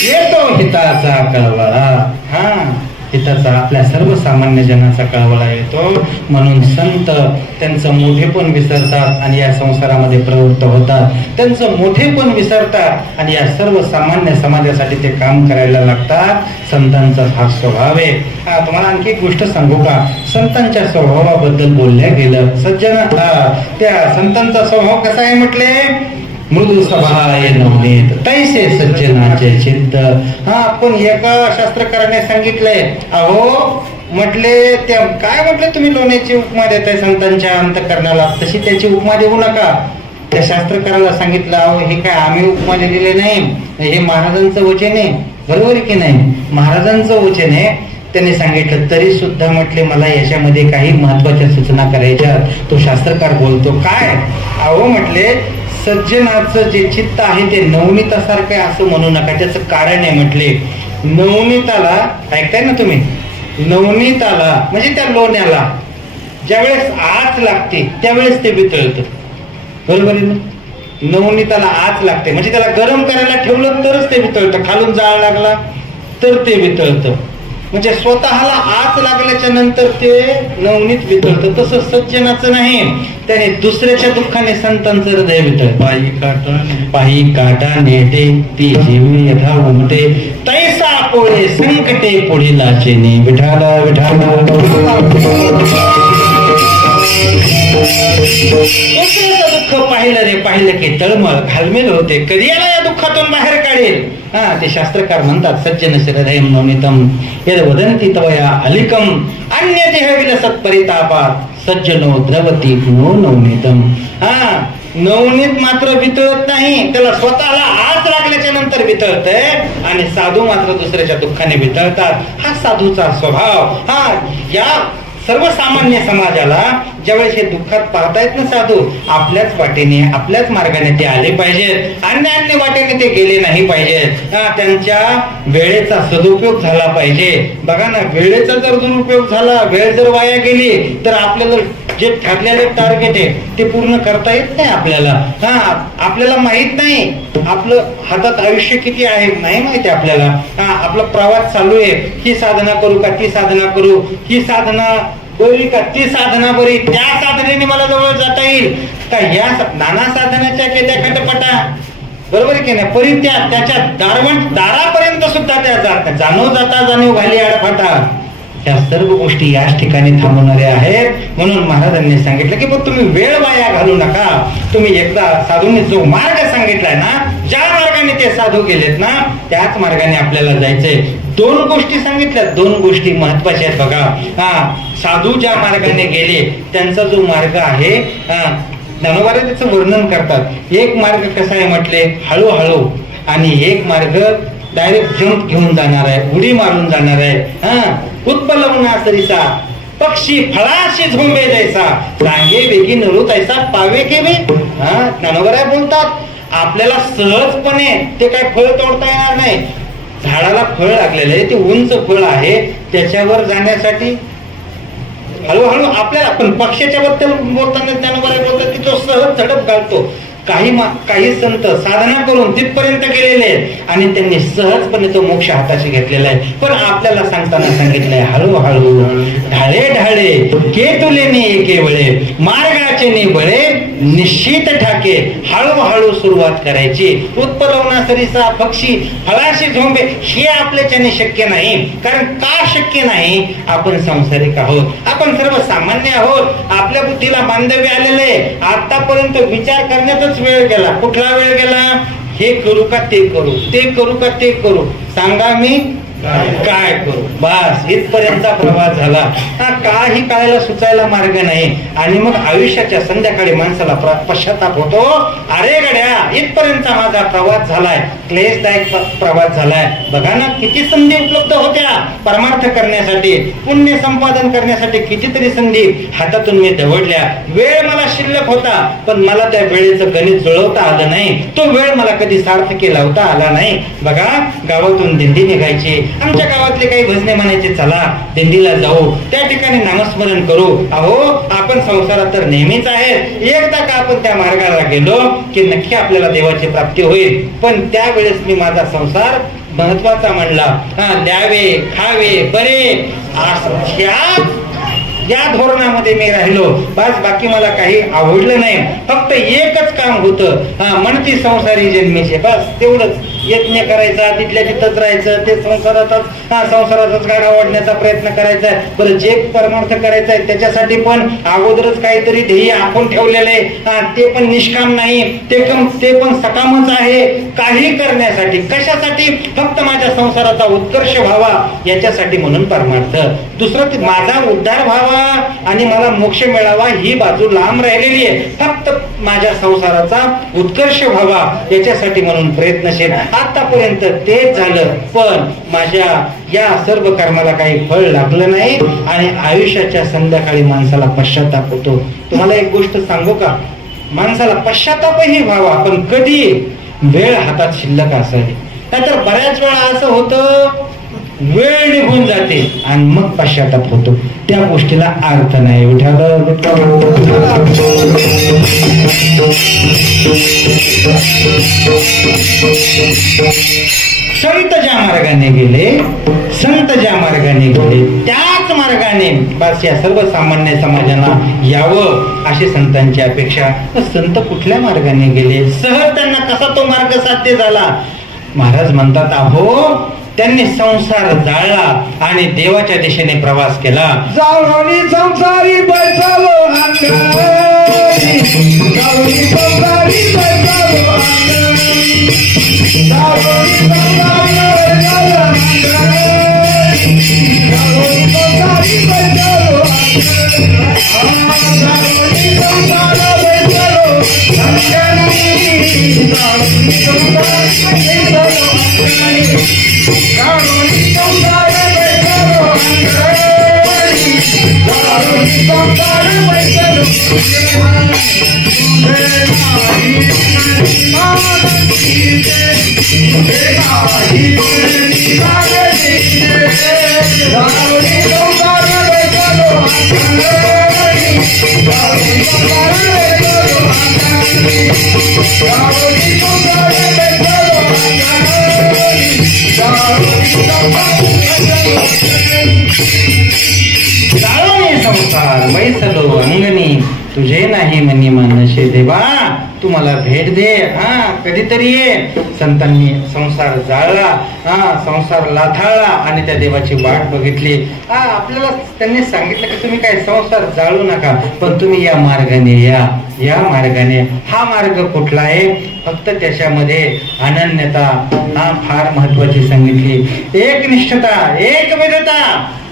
येतो हिताचा कळवळा. हिताचा आपल्या सर्वसामान्य जनाचा कळवळा येतो. म्हणून संत त्यांचं मोठेपण विसरतात आणि या संसारामध्ये प्रवृत्त होतात. त्यांचं मोठेपण विसरतात आणि या सर्वसामान्य समाजासाठी ते काम करायला लागतात. संतांचा हा स्वभाव आहे. तुम्हाला आणखी एक गोष्ट सांगू का? संतांच्या स्वभावाबद्दल बोलल्या गेलं. सज्जन त्या संतांचा स्वभाव कसा आहे म्हटले? मृदू स्वभावाय नवनीत तैसे सज्जनाचे चित्त. पण एका शास्त्रकाराने सांगितलंय, अहो म्हटले त्या काय म्हटले तुम्ही लोण्याची उपमा देताय संतांच्या अंतःकरणाला, तशी त्याची उपमा देऊ नका. त्या शास्त्रकाराला सांगितलं, अहो हे काय आम्ही उपमा दिलेले नाही, हे महाराजांचं वचन आहे. बरोबर की नाही? महाराजांचं वचन आहे. त्यांनी सांगितलं तरी सुद्धा म्हटले मला याच्यामध्ये काही महत्वाच्या सूचना करायच्या. तो शास्त्रकार बोलतो काय? अहो म्हटले सज्जनाचं जे चित्त आहे ते नवनीतासारखं असं म्हणू नका. त्याचं कारण आहे म्हटले, नवनीताला ऐकताय ना तुम्ही, नवनीताला म्हणजे त्या लोण्याला ज्यावेळेस आच लागते त्यावेळेस ते वितळतं. बरोबर आहे ना? नवनीताला आच लागते म्हणजे त्याला गरम करायला ठेवलं तरच ते वितळतं. खालून जाळ लागला तर ते वितळतं. म्हणजे स्वतःला आच लागल्याच्या नंतर ते नवनीत वितळतं. तसं सज्जनाचं नाही. त्याने दुसऱ्याच्या दुःखाने संतांचं हृदय वितळतं. पायी काटा नेटे ती जीवी यथा उमटे तैसा पोळे संकटे पुढे लाचेने विठाला विठाला. दुसऱ्याचं दुःख पाहिलं रे पाहिलं की तळमळ घालमेल होते. कधी याला या दुःखातून बाहेर काढेल. ते शास्त्रकार म्हणतात सज्जन हृदयम नवनीतम यद वदंती तवया अलिकम अन्य देह विलसत परितापात सज्जनो द्रवती गुणो नवनीतम. नवनीत मात्र वितळत नाही. त्याला स्वतःला आच लागल्याच्या नंतर वितळतंय आणि साधू मात्र दुसऱ्याच्या दुःखाने वितळतात. हा साधूचा स्वभाव. या सर्वसामान्य समाजाला ज्यावेळेस हे दुःखात पाहतायत ना साधू, आपल्याच वाटेने आपल्याच मार्गाने ते आले पाहिजेत. अन्य वाटेने ते गेले नाही पाहिजेत. त्यांच्या वेळेचा सदुपयोग झाला पाहिजे. बघा ना, वेळेचा जर दुरुपयोग झाला, वेळ जर वाया गेली तर आपल्याला जे ठरलेले टार्गेट आहे ते पूर्ण करता येत नाही आपल्याला. आपल्याला माहित नाही आपलं हातात आयुष्य किती आहे, नाही माहिती आपल्याला. आपला प्रवास चालू आहे. ही साधना करू का ती साधना करू, ही साधना बरी का ती साधना बरी, त्या साधनेने मला जवळ जाता येईल का या नाना साधनाच्या केल्या खटपटा. बरोबर आहे की नाही? परित्याग त्याच्या दारापर्यंत सुद्धा त्या जाता जाणीव घाली आडफाटा. या सर्व गोष्टी याच ठिकाणी थांबवणाऱ्या आहेत. म्हणून महाराजांनी सांगितलं की बघ तुम्ही वेळ वाया घालू नका. तुम्ही एकदा साधूंनी जो मार्ग सांगितलाय ना, ज्या मार्गाने ते साधू गेलेत ना त्याच मार्गाने आपल्याला जायचंय. दोन गोष्टी सांगितल्या, दोन गोष्टी महत्वाच्या आहेत बघा. साधू ज्या मार्गाने गेले त्यांचा जो मार्ग आहे ज्ञानोबा त्याचं वर्णन करतात. एक मार्ग कसा आहे म्हटले हळूहळू, आणि एक मार्ग डायरेक्ट जंप घेऊन जाणार आहे, उडी मारून जाणार आहे. उत्पलवना सरिसा पक्षी फळाशी झोंबे जैसा सांगे वेगी नरू तैसा पावे केवे. ज्ञानोबा बोलतात आपल्याला सहजपणे ते काय फळ तोडता येणार नाही. झाडाला फळ लागलेलं आहे, ते उंच फळ आहे, त्याच्यावर जाण्यासाठी हळूहळू आपल्याला. पण पक्षाच्या बद्दल बोलताना ज्ञानोबा बोलतात की तो सहज झडप घालतो. काही संत साधना करून तिथपर्यंत गेलेले आहेत आणि त्यांनी सहजपणे तो मोक्ष हाताशी घेतलेला आहे. पण आपल्याला सांगताना सांगितलंय हळूहळू ढाळे ढाळे केतुले एके वेळे मार्गाचे ने बळे निश्चित ठाके. हळूहळू सुरुवात करायची. उत्पलवना सरिसा पक्षी फळाशी झोंबे हे आपल्याच्याने शक्य नाही. कारण का शक्य नाही? आपण संसारिक आहोत, आपण सर्वसामान्य आहोत. आपल्या बुद्धीला बांधव्य आलेले. आतापर्यंत विचार करण्यातच वेळ गेला. कुठला वेळ गेला? हे करू का ते करू, ते करू का ते करू, सांगा मी काय करू, बस इथपर्यंतचा प्रवास झाला. काही काळाला सुचायला मार्ग नाही. आणि मग आयुष्याच्या संध्याकाळी माणसाला पश्चाताप होतो. अरे गड्या इथपर्यंतचा माझा प्रवास झालाय, क्लेशदायक प्रवास झालाय. बघा ना किती संधी उपलब्ध होत्या परमार्थ करण्यासाठी, पुण्य संपादन करण्यासाठी. कितीतरी संधी हातातून मी दवडल्या. वेळ मला शिल्लक होता पण मला त्या वेळेचं गणित जुळवता आलं नाही. तो वेळ मला कधी सार्थकी लावता आला नाही. बघा गावातून दिंडी निघायची. आमच्या गावातले काही भजने म्हणायचे, चला दिंडीला जाऊ, त्या ठिकाणी नामस्मरण करू. अहो आपण संसारात तर नेहमीच आहे. एकदा का आपण त्या मार्गाला गेलो की नक्की आपल्याला देवाची प्राप्ती होईल. पण त्यावेळेस मी माझा संसार महत्वाचा म्हणला. द्यावे खावे बरे या धोरणामध्ये मी राहिलो. बस बाकी मला काही आवडलं नाही. फक्त एकच काम होतं, म्हणती संसारी जन्मीचे, बस तेवढंच. यज्ञ करायचा, तिथल्या तिथंच राहायचं, ते संसारातच गाडा वाढण्याचा प्रयत्न करायचा. बरं जे परमार्थ करायचा आहे त्याच्यासाठी पण अगोदरच काहीतरी ध्येय आखून ठेवलेलं आहे. ते पण निष्काम नाही, ते पण सकामच आहे. काही करण्यासाठी, कशासाठी? फक्त माझ्या संसाराचा उत्कर्ष व्हावा याच्यासाठी, म्हणून परमार्थ. दुसरं माझा उद्धार व्हावा आणि मला मोक्ष मिळावा ही बाजू लांब राहिलेली आहे. फक्त माझ्या संसाराचा उत्कर्ष व्हावा याच्यासाठी म्हणून प्रयत्नशील. आतापर्यंत तेच झालं. पण माझ्या या सर्व कर्माला काही फळ लागलं नाही आणि आयुष्याच्या संध्याकाळी माणसाला पश्चाताप होतो. तुम्हाला एक गोष्ट सांगू का? माणसाला पश्चातापही व्हावा, पण कधी? वेळ हातात शिल्लक असावी. नाहीतर बऱ्याच वेळा असं होतं वेळ निघून जाते आणि मग पश्चाताप होतो. त्या गोष्टीला अर्थ नाही. संत ज्या मार्गाने गेले, संत ज्या मार्गाने गेले त्याच मार्गाने बस या सर्वसामान्य समाजाला यावं अशी संतांची अपेक्षा. संत कुठल्या मार्गाने गेले, सहज त्यांना कसा तो मार्ग साध्य झाला. महाराज म्हणतात, अहो त्यांनी संसार जाळला आणि देवाच्या दिशेने प्रवास केला. जाऊनी संसारी बैसालो अंगाई, जाऊनी संसारी बैसालो अंगाई, जाऊनी संसारी बैसालो अंगाई, जाऊनी संसारी बैसालो अंगाई, जाऊनी संसारी बैसालो अंगाई, जाऊनी संसारी बैसालो अंगाई. जाळोनी संसार बैसलो अंगणी, तुझे नाही मनी मानशे देवा, तू मला भेट दे. कधीतरी ये. संतांनी संसार जाळला, संसार लाथाळला आणि त्या देवाची वाट बघितली. आपल्याला त्यांनी सांगितलं की तुम्ही काय संसार जाळू नका, पण तुम्ही या मार्गाने या, या मार्गाने. हा मार्ग कुठला आहे? फक्त त्याच्यामध्ये अनन्यता फार महत्वाची सांगितली, एकनिष्ठता, एकविधता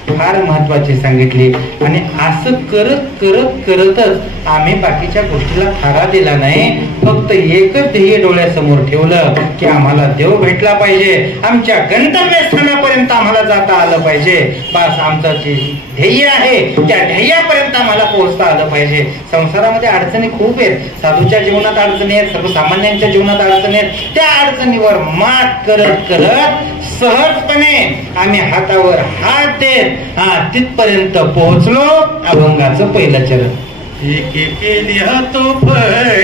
फार महत्वाची सांगितली. आणि असं करत करत करतच आम्ही बाकीच्या गोष्टीला थारा दिला नाही. फक्त एकच ध्येय डोळ्यासमोर ठेवलं की आम्हाला देव भेटला पाहिजे, आमच्या गंतव्यस्थानापर्यंत आम्हाला जाता आलं पाहिजे. बस आमचं जे ध्येय आहे त्या ध्येयापर्यंत आम्हाला पोहोचता आलं पाहिजे. संसारामध्ये अडचणी खूप आहेत. साधूच्या जीवनात अडचणी आहेत, सर्वसामान्यांच्या जीवनात अडचणी आहेत. त्या अडचणीवर मात करत करत सहजपणे आम्ही हातावर हात देत तिथपर्यंत पोहोचलो. अभंगाचं पहिलं चरण. एक केली हातो फळी,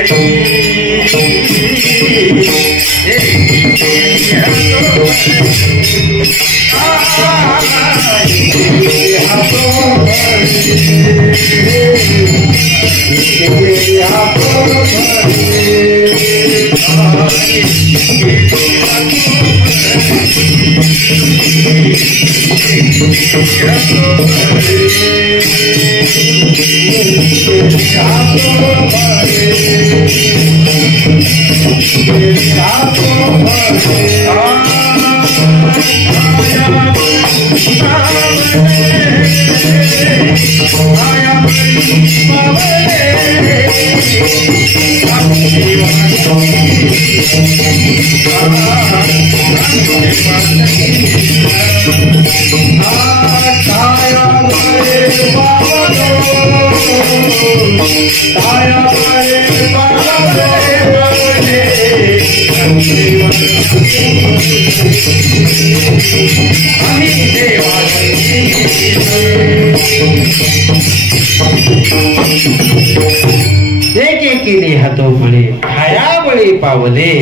केली हातो बळी, खाया बळी पावले.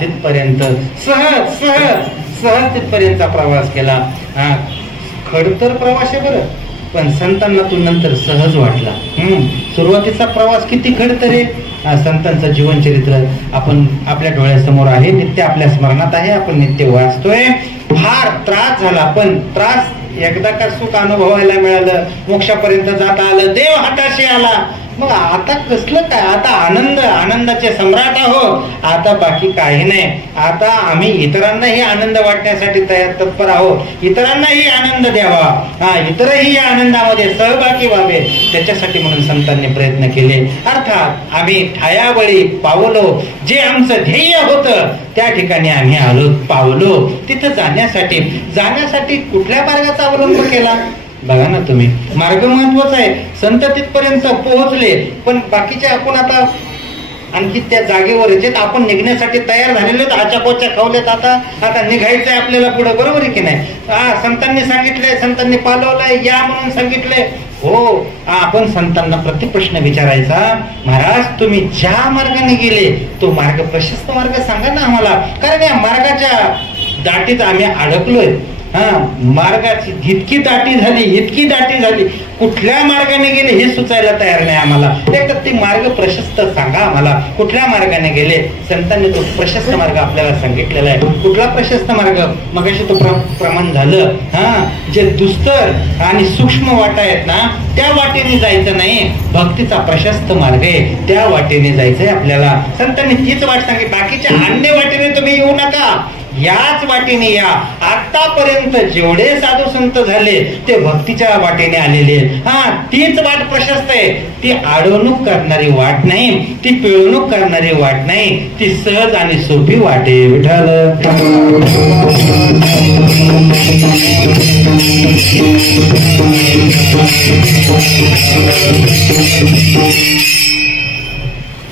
तिथपर्यंत सहज सहज सहज तिथपर्यंतचा प्रवास केला. खडतर प्रवास आहे बरं, पण संतांना तो नंतर सहज वाटला. सुरुवातीचा प्रवास किती खडतर आहे. संतांचं जीवनचरित्र आपण आपल्या डोळ्यासमोर आहे, नित्य आपल्या स्मरणात आहे, आपण नित्य वाचतोय. फार त्रास झाला, पण त्रास एकदा का सुख अनुभवायला मिळालं, मोक्षापर्यंत जाता आलं, देव हाताशी आला. मग आता कसलं काय, आता आनंद, आनंदाचे सम्राट आहोत. आता बाकी काही नाही. आता आम्ही इतरांनाही आनंद वाटण्यासाठी तत्पर आहोत. इतरांनाही आनंद द्यावा, इतरही या आनंदामध्ये सहभागी व्हावे, त्याच्यासाठी म्हणून संतांनी प्रयत्न केले. अर्थात आम्ही ठायाबळी पावलो. जे आमचं ध्येय होतं त्या ठिकाणी आम्ही आलो, पावलो. तिथं जाण्यासाठी कुठल्या मार्गाचा अवलंब केला बघा ना तुम्ही. मार्ग महत्वाचा आहे. संत तिथपर्यंत पोहोचले, पण बाकीचे आपण आता आणखी त्या जागेवरच आहेत. आपण निघण्यासाठी तयार झालेले आचापोच्या खावल्यात. आता निघायचंय आपल्याला पुढे, बरोबर आहे की नाही? संतांनी सांगितलंय, संतांनी पालवलंय, या म्हणून सांगितलंय. हो, आपण संतांना प्रतिप्रश्न विचारायचा, महाराज तुम्ही ज्या मार्गाने गेले तो मार्ग प्रशस्त मार्ग सांगा ना आम्हाला, कारण या मार्गाच्या दाटीत आम्ही अडकलोय. मार्गाची इतकी दाटी झाली, कुठल्या मार्गाने गेले हे सुचायला तयार नाही आम्हाला. तर ते मार्ग प्रशस्त सांगा आम्हाला, कुठल्या मार्गाने गेले. संतांनी तो प्रशस्त मार्ग आपल्याला सांगितलेला आहे. कुठला प्रशस्त मार्ग? मगाशी तो प्रमाण झालं. जे दुस्तर आणि सूक्ष्म वाटा आहेत ना, त्या वाटेने जायचं नाही. भक्तीचा प्रशस्त मार्ग आहे, त्या वाटेने जायचंय आपल्याला. संतांनी तीच वाट सांगितली. बाकीच्या अन्य वाटेने तुम्ही येऊ नका, याच वाटेने या. आतापर्यंत जेवढे साधू संत झाले ते भक्तीच्या वाटेने आलेले. तीच वाट प्रशस्त आहे. ती अडवणूक करणारी वाट नाही, ती पिळवणूक करणारी वाट नाही, ती सहज आणि सोपी वाट आहे. विठ्ठल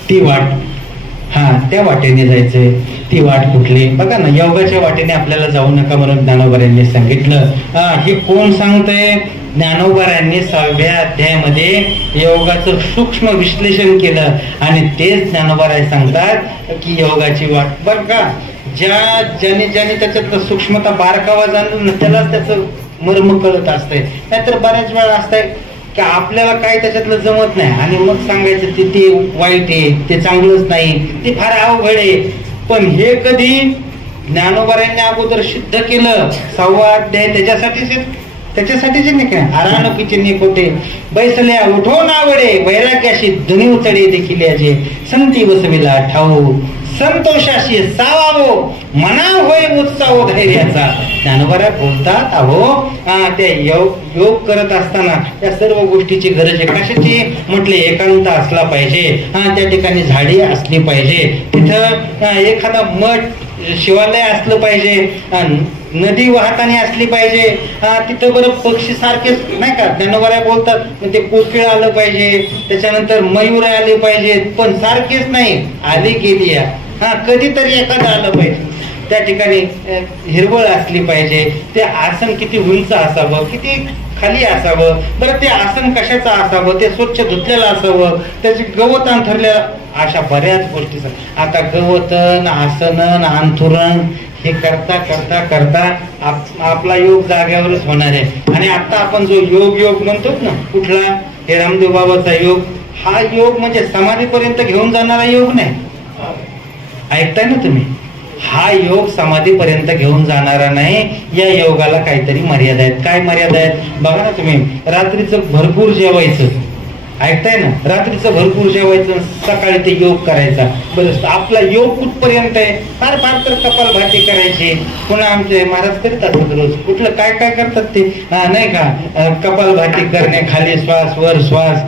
ती वाट, त्या वाटेने जायचंय. ती वाट कुठली? बघा ना, योगाच्या वाटेने आपल्याला जाऊ नका म्हणून ज्ञानोबारायांनी सांगितलं. हे कोण सांगतंय? ज्ञानोबारायांनी 6व्या अध्यायामध्ये योगाचं सूक्ष्म विश्लेषण केलं आणि तेच ज्ञानोबाराय सांगतात की योगाची वाट. बरं का, ज्याने त्याच्यातलं सूक्ष्मता बारकावा जाणून त्यालाच त्याचं मर्म कळत असतंय. नाहीतर बऱ्याच वेळा असतंय की आपल्याला काय त्याच्यातलं जमत नाही आणि मग सांगायचं ते वाईट आहे, ते चांगलंच नाही, ते फार अवघड आहे. पण हे कधी ज्ञानोबारायांनी अगोदर सिद्ध केलं. 6वा अध्याय त्याच्यासाठीच नाही काय? आराणकीचे निकोटे बैसल्या उठो नावडे, वैराग्याशी धुनी उचडे देखील याचे, संती बसविला ठाऊ संतोषाशी सावावो, मना होय उत्साह धैर्याचा. ज्ञानोबाराय बोलतात, अहो त्या योग करत असताना त्या सर्व गोष्टीची गरज आहे. कशाची? म्हटले एकांत असला पाहिजे, त्या ठिकाणी झाडी असली पाहिजे, तिथं एखादा मठ शिवालय असलं पाहिजे, नदी वाहताना असली पाहिजे, तिथं बरं पक्षी सारखेच नाही का. ज्ञानोबाराय बोलतात मग ते कोकिळ आलं पाहिजे, त्याच्यानंतर मयूर आले पाहिजेत, पण सारखेच नाही, आली गेली. कधीतरी एखादं आलं पाहिजे. त्या ठिकाणी हिरवळ असली पाहिजे. ते आसन किती उंच असावं, किती खाली असावं. बरं ते आसन कशाचं असावं? ते स्वच्छ धुतलेलं असावं, त्याची गवत अंथरलेलं, अशा बऱ्याच गोष्टी. आता गवतन, आसनन, अंथुरण हे करता करता करता आपला योग जाग्यावरच होणार आहे. आणि आता आपण जो योग म्हणतो ना, कुठला? हे रामदेव बाबाचा योग. हा योग म्हणजे समाधीपर्यंत घेऊन जाणारा योग नाही. ऐकताय ना तुम्ही? हा योग समाधीपर्यंत घेऊन जाणारा नाही. या योगाला काहीतरी मर्यादा आहेत. काय मर्यादा आहेत? बघा ना तुम्ही, रात्रीचं भरपूर जेवायचं, ऐकताय ना, रात्रीचं भरपूर जेवायचं, सकाळी ते योग करायचा. बरं, आपला योग कुठपर्यंत आहे? फार तर कपालभाती करायची. पुन्हा आमचे महाराज करीत असतात रोज. कुठलं काय करतात ते नाही का? कपालभाती करणे, खाली श्वास वर श्वास,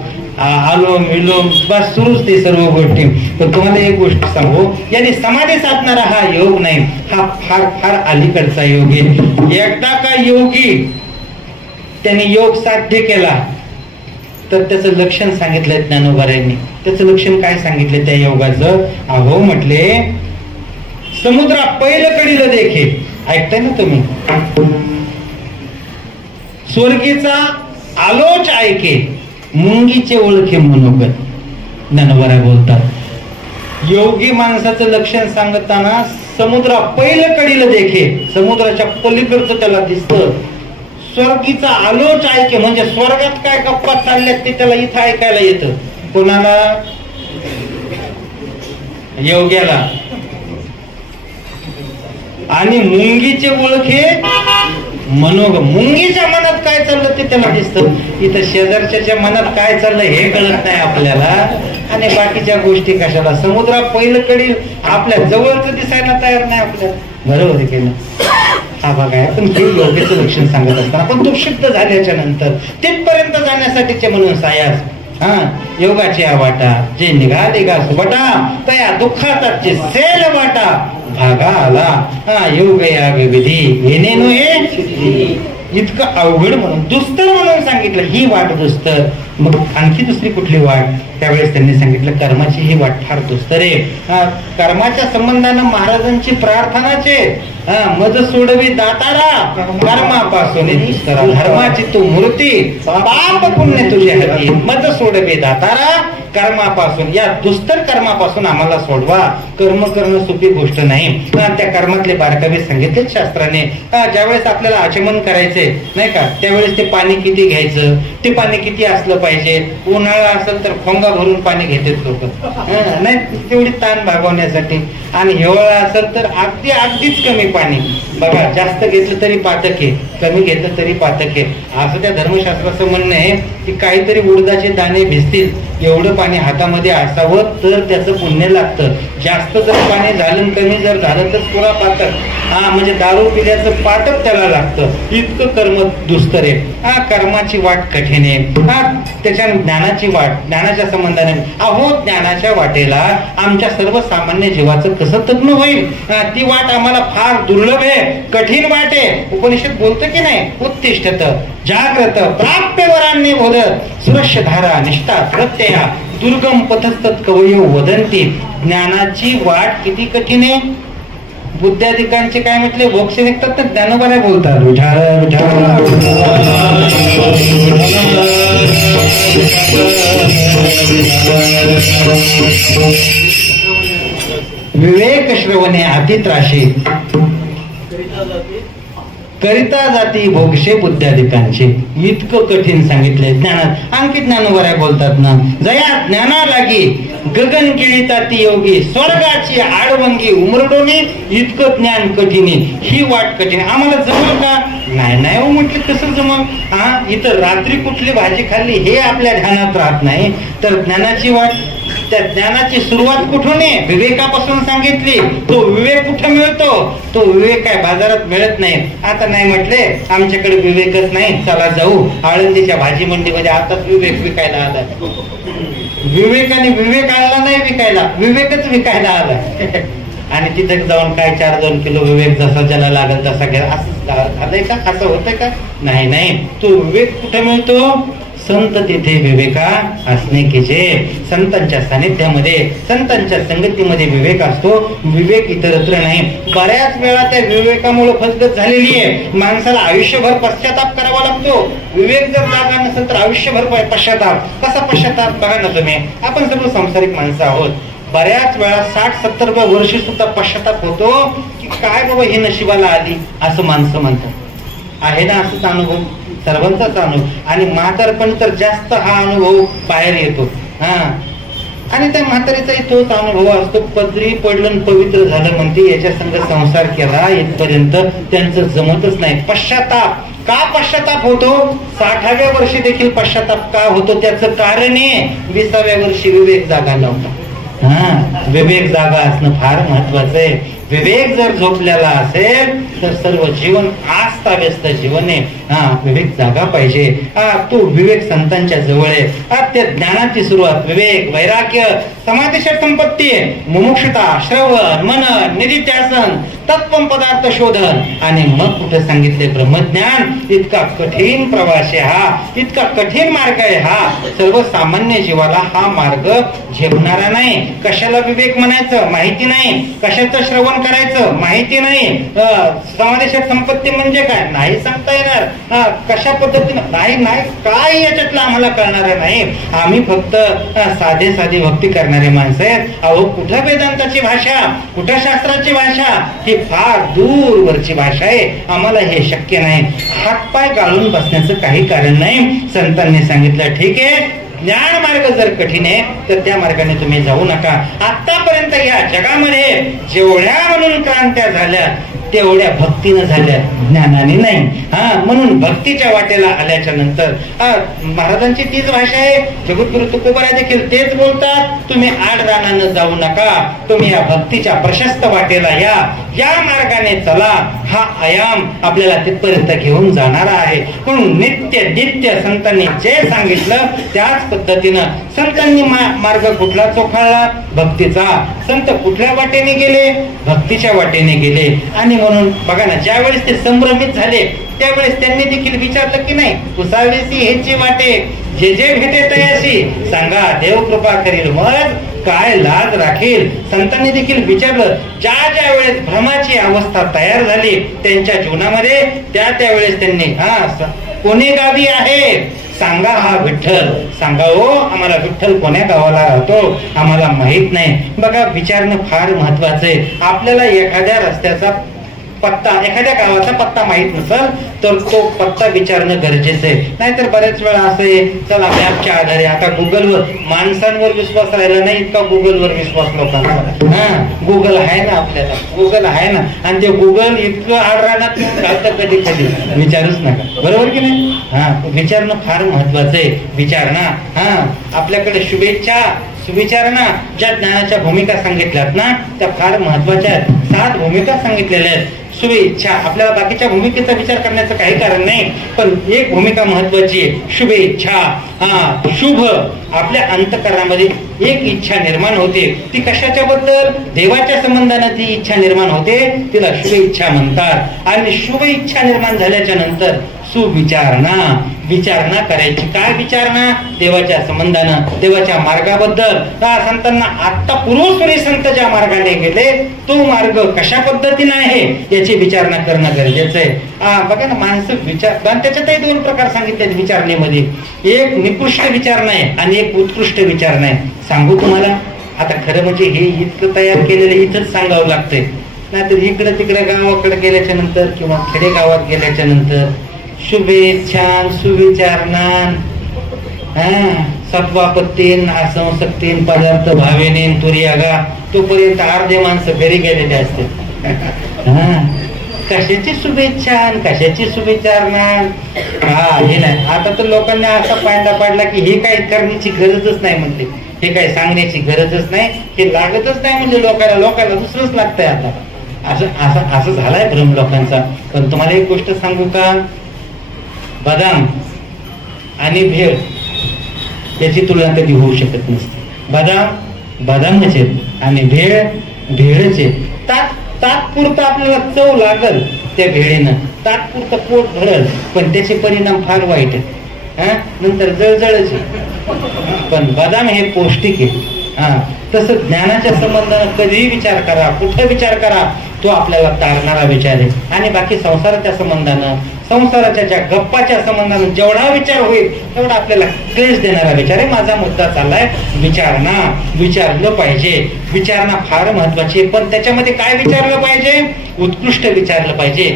आलोम विलोम, बस सुरूच ते सर्व गोष्टी. पण तुम्हाला एक गोष्ट सांगू, याने समाधी साधणारा हा योग नाही, हा फार अलीकडचा योग आहे. एकदा का योगी त्याने योग साध्य केला तर त्याचं लक्षण सांगितलंय ज्ञानोबारायांनी. त्याचं लक्षण काय सांगितलं त्या योगाचं? अहो म्हटले, समुद्रा पहिलं कडीला देखे. ऐकताय ना तुम्ही? स्वर्गीचा आलोच ऐके, मुंगीचे ओळखे मनोगत. ज्ञानोबाराय बोलतात, योगी माणसाचं लक्षण सांगताना समुद्रा पहिलं कडीला देखे, समुद्राच्या पलीकडचं त्याला दिसतं. स्वर्गीचा आलोच ऐके म्हणजे स्वर्गात काय गप्पा चालल्यात ते त्याला इथं ऐकायला येतं. कोणाला? योग्याला. आणि मुंगीचे ओळखे मुंगीच्या मनात काय चाललं ते त्याला दिसतं. इथं शेजारच्या मनात काय चाललं हे कळत नाही आपल्याला. आणि बाकीच्या गोष्टी कशाला? समुद्रा पहिलं कडील आपल्या जवळच दिसायला तयार नाही आपल्याला. बरोबर आहे केलं? हा बघा, आपण हे योग्याचं लक्षण सांगत असताना पण तो सिद्ध झाल्याच्या नंतर तिथपर्यंत जाण्यासाठीचे म्हणून सायास योगाची वाटा, जे निघाले गा सुबटा तया दुःखाचे सेल वाटा भागा आला. योग या विधी येणे इतकं अवघड म्हणून दुस्तर म्हणून सांगितलं. ही वाट दुस्तर. मग आणखी दुसरी कुठली वाट? त्यावेळेस त्यांनी सांगितलं कर्माची ही वाट फार दुस्तर आहे. कर्माच्या संबंधानं महाराजांची प्रार्थनाचे मज सोडवी दातारा कर्मापासून दुस्तरा, धर्माची तू मूर्ती पाप पुण्य तुझ्या हाती, मज सोडवी दातारा कर्मापासून, या दुस्तर कर्मापासून आम्हाला सोडवा. कर्म करणं सोपी गोष्ट नाही. त्या कर्मातले बारकावे सांगितले शास्त्राने. ज्यावेळेस आपल्याला आचमन करायचे नाही का, त्यावेळेस ते पाणी किती घ्यायचं, ते पाणी किती असलं पाहिजे. उन्हाळा असेल तर खोंगा भरून पाणी घेतात लोक, नाही तेवढी ताण भागवण्यासाठी. आणि हिवाळा असेल तर अगदीच कमी पाणी. बघा, जास्त घेतलं तरी पातक आहे, कमी घेतलं तरी पातक आहे. असं त्या धर्मशास्त्राचं म्हणणं आहे की काहीतरी उडदाचे दाणे भिजतील एवढं पाणी हातामध्ये असावं तर त्याचं पुण्य लागतं. जास्त जर पाणी झालं, कमी जर झालं तर पुरा पातक. म्हणजे दारू पिल्याचं पाटक त्याला लागतं. इतकं कर्म दुस्तर आहे. कर्माची वाट कठीण आहे. त्याच्या ज्ञानाची वाट, ज्ञानाच्या संबंधाने अहो ज्ञानाच्या वाटेला आमच्या सर्वसामान्य जीवाचं कसं तज्ञ होईल? ती वाट आम्हाला फार दुर्लभ आहे, कठीण वाट आहे. उपनिषद बोलतं की नाही, उत्तिष्ठत जाग्रत प्राप्य वरांनी बोधत सुरक्षधारा निष्ठा प्रत्यया दुर्गम पथस्तत कवयो वदंती. ज्ञानाची वाट किती कठीण आहे. बुद्धाधिकांचे काय म्हटले, मोक्ष निघतात तर ज्ञानोबाने बोलतात विवेक श्रवणे अतित्राशी करिता जाती भोगशे बुद्धाधिकांचे. इतकं कठीण सांगितलंय ज्ञानात. आणखी ज्ञानोबराय बोलतात ना, जया ज्ञाना लागी गगन केळीता ती योगी स्वर्गाची आडवंगी उमरडोनी. इतकं ज्ञान कठीण, ही वाट कठीण. आम्हाला जमल का? नाही हो म्हटलं, कसं जमल? इथं रात्री कुठली भाजी खाल्ली हे आपल्या ध्यानात राहत नाही, तर ज्ञानाची वाट. त्या ज्ञानाची सुरुवात कुठून आहे? विवेकापासून सांगितली. तो विवेक कुठे मिळतो? तो विवेक काय बाजारात मिळत नाही. आता नाही म्हटले आमच्याकडे विवेकच नाही, चला जाऊ आळंदीच्या भाजी मंडीमध्ये. आताच विवेक विकायला आला. विवेकाने विवेक आणला नाही विकायला, विवेकच विकायला आला. आणि तिथे जाऊन काय 4-2 किलो विवेक जसा ज्याला लागेल तसा घ्या. असं झालंय का? असं होतंय का? नाही. तो विवेक कुठे मिळतो? संत तिथे विवेका असणे कीजे. संतांच्या सानिध्यामध्ये, संतांच्या संगतीमध्ये विवेक असतो. विवेक इतरत्र नाही. बऱ्याच वेळा त्या विवेकामुळे फसगत झालेली आहे. माणसाला आयुष्यभर पश्चाताप करावा लागतो. विवेक जर जागा नसेल तर आयुष्यभर पश्चाताप. कसा पश्चाताप? बघा ना तुम्ही, आपण सर्व संसारिक माणसं आहोत. बऱ्याच वेळा 60-70 वर्षी सुद्धा पश्चाताप होतो की काय बाबा ही नशिबाला आली, असं माणसं म्हणतात. आहे ना असंच अनुभव, सर्वांचाच अनुभव. आणि म्हातारपण तर जास्त हा अनुभव बाहेर येतो. आणि त्या म्हातारीचाही तोच अनुभव असतो. पदरी पडलं पवित्र झालं म्हणते, याच्या संग संसार केला इथपर्यंत त्यांचं जमतच नाही. पश्चाताप का पश्चाताप होतो? 60व्या वर्षी देखील पश्चाताप का होतो? त्याचं कारण आहे 20व्या वर्षी विवेक जागा नव्हता. विवेक जागा असणं फार महत्वाचं आहे. विवेक जर झोपलेला असेल तर सर्व जीवन आस्ताव्यस्त जीवन आहे. विवेक जागा पाहिजे. तो विवेक संतांच्या जवळ आहे. त्या ज्ञानाची सुरुवात विवेक, वैराग्य, समाधिशय संपत्ती, मुमुक्षता, श्रवण, मनन, निधिध्यासन, तत्व पदार्थ शोधन, आणि मग कुठे सांगितले ब्रह्मज्ञान. इतका कठीण प्रवास आहे हा, इतका कठीण मार्ग आहे हा. सर्वसामान्य जीवाला हा मार्ग झेपणारा नाही. कशाला विवेक म्हणायचं माहिती नाही, कशाचं श्रवण करायचं माहिती नाही, समाधिशय संपत्ती म्हणजे काय नाही सांगता येणार, कशा पद्धतीनं नाही काय याच्यातलं आम्हाला कळणार नाही. आम्ही फक्त साधी भक्ती करणारे माणसं आहेत. अहो कुठं वेदांताची भाषा, कुठं शास्त्राची भाषा, ही फार दूरवरची भाषा आहे. आम्हाला हे शक्य नाही. हातपाय गाळून बसण्याचं काही कारण नाही. संतांनी सांगितलं ठीक आहे, ज्ञान मार्ग जर कठीण आहे तर त्या मार्गाने तुम्ही जाऊ नका. आतापर्यंत या जगामध्ये जेवढ्या म्हणून क्रांत्या झाल्या तेवढ्या भक्तीनं झाल्या, ज्ञानाने नाही. म्हणून भक्तीच्या वाटेला आल्याच्या नंतर महाराजांची तीच भाषा आहे. जगद्गुरु तुकोबाराय देखील तेच बोलतात, तुम्ही आडरानानं जाऊ नका, तुम्ही या भक्तीच्या प्रशस्त वाटेला या मार्गाने चला. हा आयाम आपल्याला तिथपर्यंत घेऊन जाणारा आहे. म्हणून नित्य संतांनी जे सांगितलं त्याच पद्धतीनं संतांनी मार्ग कुठला चोखाळला? भक्तीचा. संत कुठल्या वाटेने गेले? भक्तीच्या वाटेने गेले. आणि म्हणून बघा ना, ज्यावेळेस ते संभ्रमित झाले त्यावेळेस त्यांनी देखील विचारलं की नाही, उसावेसी ह्याची वाटे जे जे भेटे तयाशी, सांगा देव कृपा करील मग काय लाज राखील. संतांनी देखील विचारलं. ज्या ज्या वेळेस भ्रमाची अवस्था तयार झाली त्यांच्या जीवनामध्ये त्यावेळेस त्यांनी कोणी गावी आहे, सांगा हा विठ्ठल, सांगा हो आम्हाला विठ्ठल कोण्या गावाला राहतो आम्हाला माहित नाही. बघा, विचारणं फार महत्वाचं आहे. आपल्याला एखाद्या रस्त्याचा पत्ता, एखाद्या गावाचा पत्ता माहित नसेल तर तो पत्ता विचारणं गरजेचं आहे. नाहीतर बऱ्याच वेळा असं आहे, चला मॅपच्या आधारे, आता गुगलवर माणसांवर विश्वास राहिला नाही इतका गुगलवर विश्वास लोकांना. गुगल आहे ना, आपल्याला गुगल आहे ना, आणि ते गुगल इतकं आडरानात घालतं कधी कधी, विचारूच नका. बरोबर की नाही? विचारणं फार महत्वाचं आहे. विचारणा आपल्याकडे शुभेच्छा, सुविचारणा, ज्या ज्ञानाच्या भूमिका सांगितल्यात ना त्या फार महत्वाच्या आहेत. 7 भूमिका सांगितलेल्या आहेत. शुभेच्छा, आपल्याला बाकीच्या भूमिकेचा विचार करण्याचं काही कारण नाही, पण एक भूमिका महत्वाची आहे, शुभेच्छा. शुभ, आपल्या अंतःकरणामध्ये एक इच्छा निर्माण होते. ती कशाच्या बद्दल? देवाच्या संबंधाने ती इच्छा निर्माण होते, तिला शुभेच्छा म्हणतात. आणि शुभ इच्छा निर्माण झाल्याच्या नंतर सुविचारणा, विचारणा करायची. काय विचारणा? देवाच्या संबंधानं, देवाच्या मार्गाबद्दल. संतांना आता पूर्वस्वरी संत ज्या मार्गाने गेले तो मार्ग कशा पद्धतीने आहे याची विचारणा करणं गरजेचं आहे. बघा ना, माणसं विचार, त्याच्यातही 2 प्रकार सांगितले विचारणेमध्ये. एक निकृष्ट विचारणा आहे आणि एक उत्कृष्ट विचारणा आहे. सांगू तुम्हाला, आता खरं म्हणजे हे इतकं तयार केलेलं इथंच सांगावं लागतंय, नाहीतर इकडे तिकडे गावाकडे गेल्याच्या नंतर किंवा खेडेगावात गेल्याच्या नंतर शुभेच्छा, सुविचारणा, सत्वापत्तीन, असंसक्तीन, पदार्थ भावेनेन तुर्यागा, तोपर्यंत अर्धे माणसं घरी गेलेले असते. कशाची शुभेच्छा, कशाची सुविचारणा, हे नाही. आता तर लोकांना असा पायंडा पाडला की हे काही करण्याची गरजच नाही म्हणते, हे काही सांगण्याची गरजच नाही, हे लागतच नाही म्हणजे लोकांना दुसरंच लागतंय. आता असं झालाय भ्रम लोकांचा. पण तुम्हाला एक गोष्ट सांगू का, बदाम आणि भेळ याची तुलना कधी होऊ शकत नसते. बदाम बदामच आहेत आणि भेळ भेळच आहे. तात्पुरतं आपल्याला चव लागल त्या भेळीनं, तात्पुरतं पोट भरल, पण त्याचे परिणाम फार वाईट आहेत. नंतर जळजळच आहे. पण बदाम हे पौष्टिक आहे. तसं ज्ञानाच्या संबंधानं कधीही विचार करा, कुठे विचार करा, तो आपल्याला तारणारा विचार आहे. आणि बाकी संसाराच्या संबंधानं, संसाराच्या ज्या गप्पाच्या संबंधानं जेवढा विचार होईल तेवढा आपल्याला क्लेश देणारा विचार आहे. माझा मुद्दा चाललाय विचारणा, विचारलं पाहिजे. विचारणा फार महत्वाची आहे, पण त्याच्यामध्ये काय विचारलं पाहिजे? उत्कृष्ट विचारलं पाहिजे.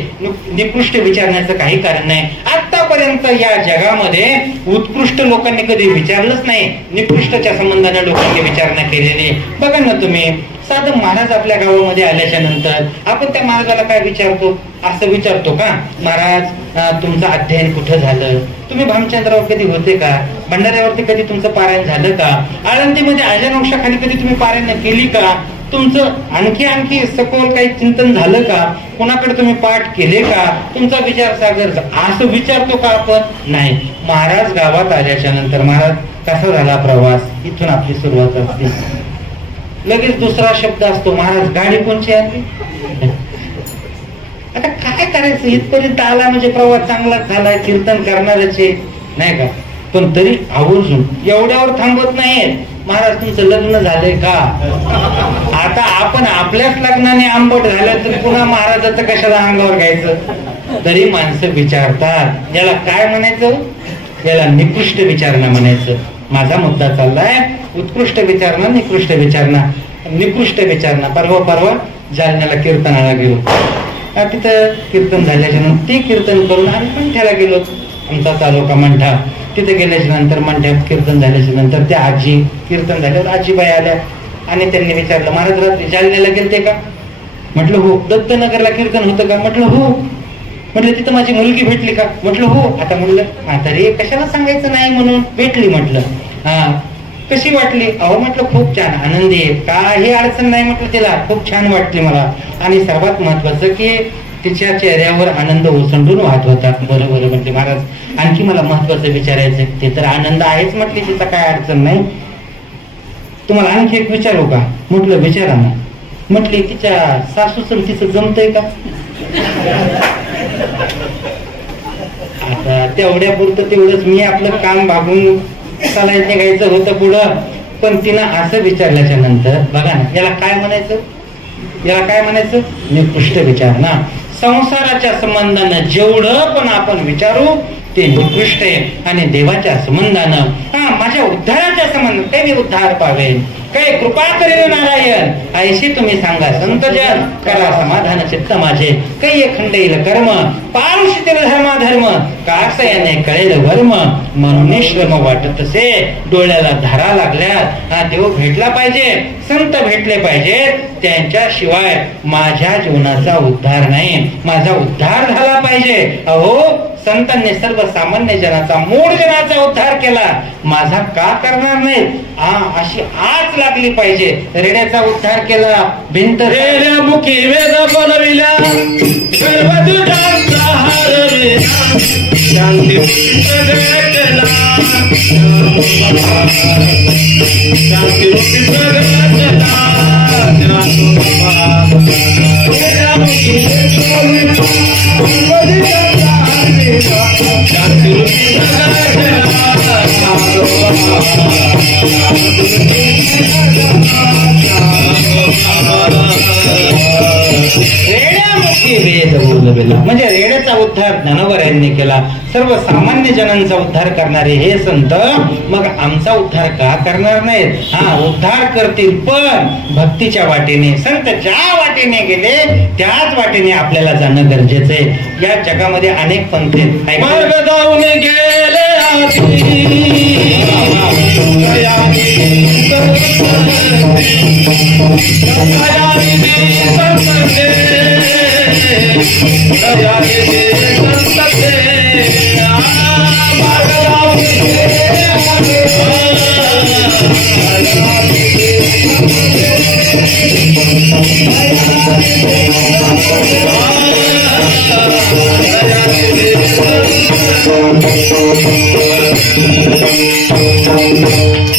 निकृष्ट विचारण्याचं काही कारण नाही. आतापर्यंत या जगामध्ये उत्कृष्ट लोकांनी कधी विचारलंच नाही, निकृष्टच्या संबंधाने लोकांनी विचारणा केलेली. बघा ना तुम्ही, साधं महाराज आपल्या गावामध्ये आल्याच्या नंतर आपण त्या महाराजाला काय विचारतो? असं विचारतो का, महाराज तुमचं अध्ययन कुठं झालं, तुम्ही भामचंद्रावर कधी होते का, भंडाऱ्यावरती कधी तुमचं पारायण झालं का, आळंदीमध्ये अजनवंशाखाली कधी तुम्ही पारायण केली का, तुमचं आणखी सखोल काही चिंतन झालं का, कोणाकडे तुम्ही पाठ केले का, तुमचा विचार सागर, असं विचारतो का आपण? नाही. महाराज गावात आल्याच्या नंतर महाराज कसा झाला प्रवास, इथून आपली सुरुवात असते. लगेच दुसरा शब्द असतो, महाराज गाडी कोणची आहे? आता काय करायचं, इथपर्यंत आला म्हणजे प्रवास चांगलाच झालाय, कीर्तन करणारच आहे नाही का. पण तरी आवर्जून एवढ्यावर थांबत नाहीये, महाराज तुमचं लग्न झालंय का. आता आपण आपल्याच लग्नाने आंबट झालं तर पुन्हा महाराजाचं कशाला अंगावर घ्यायचं. तरी माणसं विचारतात. याला काय म्हणायचं? याला निकृष्ट विचारणा म्हणायचं. माझा मुद्दा चाललाय उत्कृष्ट विचारणा, निकृष्ट विचारणा. निकृष्ट विचारणा, परवा जालन्याला कीर्तनाला गेलो. तिथं कीर्तन झाल्याच्या नंतर ते कीर्तन करून आम्ही मंठ्याला गेलो. आमचा तालुका मंठा. तिथे गेल्याच्या नंतर मंठ्यात कीर्तन झाल्याच्या नंतर त्या आजी, कीर्तन झाल्यावर आजीबाई आल्या आणि त्यांनी विचारलं, महाराज रात्री जालन्याला गेलते का? म्हटलं हो. दत्तनगरला कीर्तन होतं का? म्हटलं हो. म्हटलं तिथं माझी मुलगी भेटली का? म्हटलं हो. आता म्हणलं म्हातारी कशाला सांगायचं नाही म्हणून, भेटली. म्हटलं कशी वाटली? अहो म्हटलं खूप छान, आनंदी आहे, काही अडचण नाही म्हटलं, तिला खूप छान वाटली मला. आणि सर्वात महत्वाचं की तिच्या चेहऱ्यावर आनंद ओसंडून वाहत होता. बरोबर म्हटले महाराज, आणखी मला महत्वाचं विचारायचं. ते तर आनंद आहेच म्हटली, तिचा काय अडचण नाही, तुम्हाला आणखी एक विचारू का? म्हटलं विचारा ना. म्हटली तिच्या सासूचं तिचं जमतंय का? आता तेवढ्या पुरतं तेवढंच मी आपलं काम भागून चालायचं निघायचं होतं पुढं. पण तिनं असं विचारल्याच्या नंतर बघा ना, याला काय म्हणायचं, याला काय म्हणायचं, निकृष्ट विचार ना. संसाराच्या संबंधानं जेवढं पण आपण विचारू ते निकृष्ट आहे. आणि देवाच्या संबंधानं माझ्या उद्धाराच्या संबंध काही उद्धार पावे, काही कृपा करेल नारायण ऐशी तुम्ही सांगा संतजन, करा समाधान चित्त माझे, काही खंड येईल कर्म पारुषितील धर्माधर्म, काकसयाने कळेल वर्म, म्हणून श्रम वाटत असे डोळ्याला धारा लागल्यात. हा देव भेटला पाहिजे, संत भेटले पाहिजेत, त्यांच्याशिवाय माझ्या जीवनाचा उद्धार नाही, माझा उद्धार झाला पाहिजे. अहो संतांनी सर्वसामान्य जनाचा, मूळ जनाचा उद्धार केला, माझा का करणार नाही अशी आच लागली पाहिजे. रेड्याचा उद्धार केला, भिंत रेड्या मुखी वेद बनविल्या, शांती रेड्यामुखी वेद बोलविला म्हणजे रेड्याचा उद्धार ज्ञानोबरायांनी केला. सर्वसामान्य जनांचा उद्धार करणारे हे संत मग आमचा उद्धार का करणार नाहीत? हा उद्धार करतील, पण भक्तीच्या वाटेने. संत ज्या वाटेने गेले त्याच वाटेने आपल्याला जाणं गरजेचं आहे. या जगामध्ये अनेक पंथ आहेत. मार्ग जाऊन गेले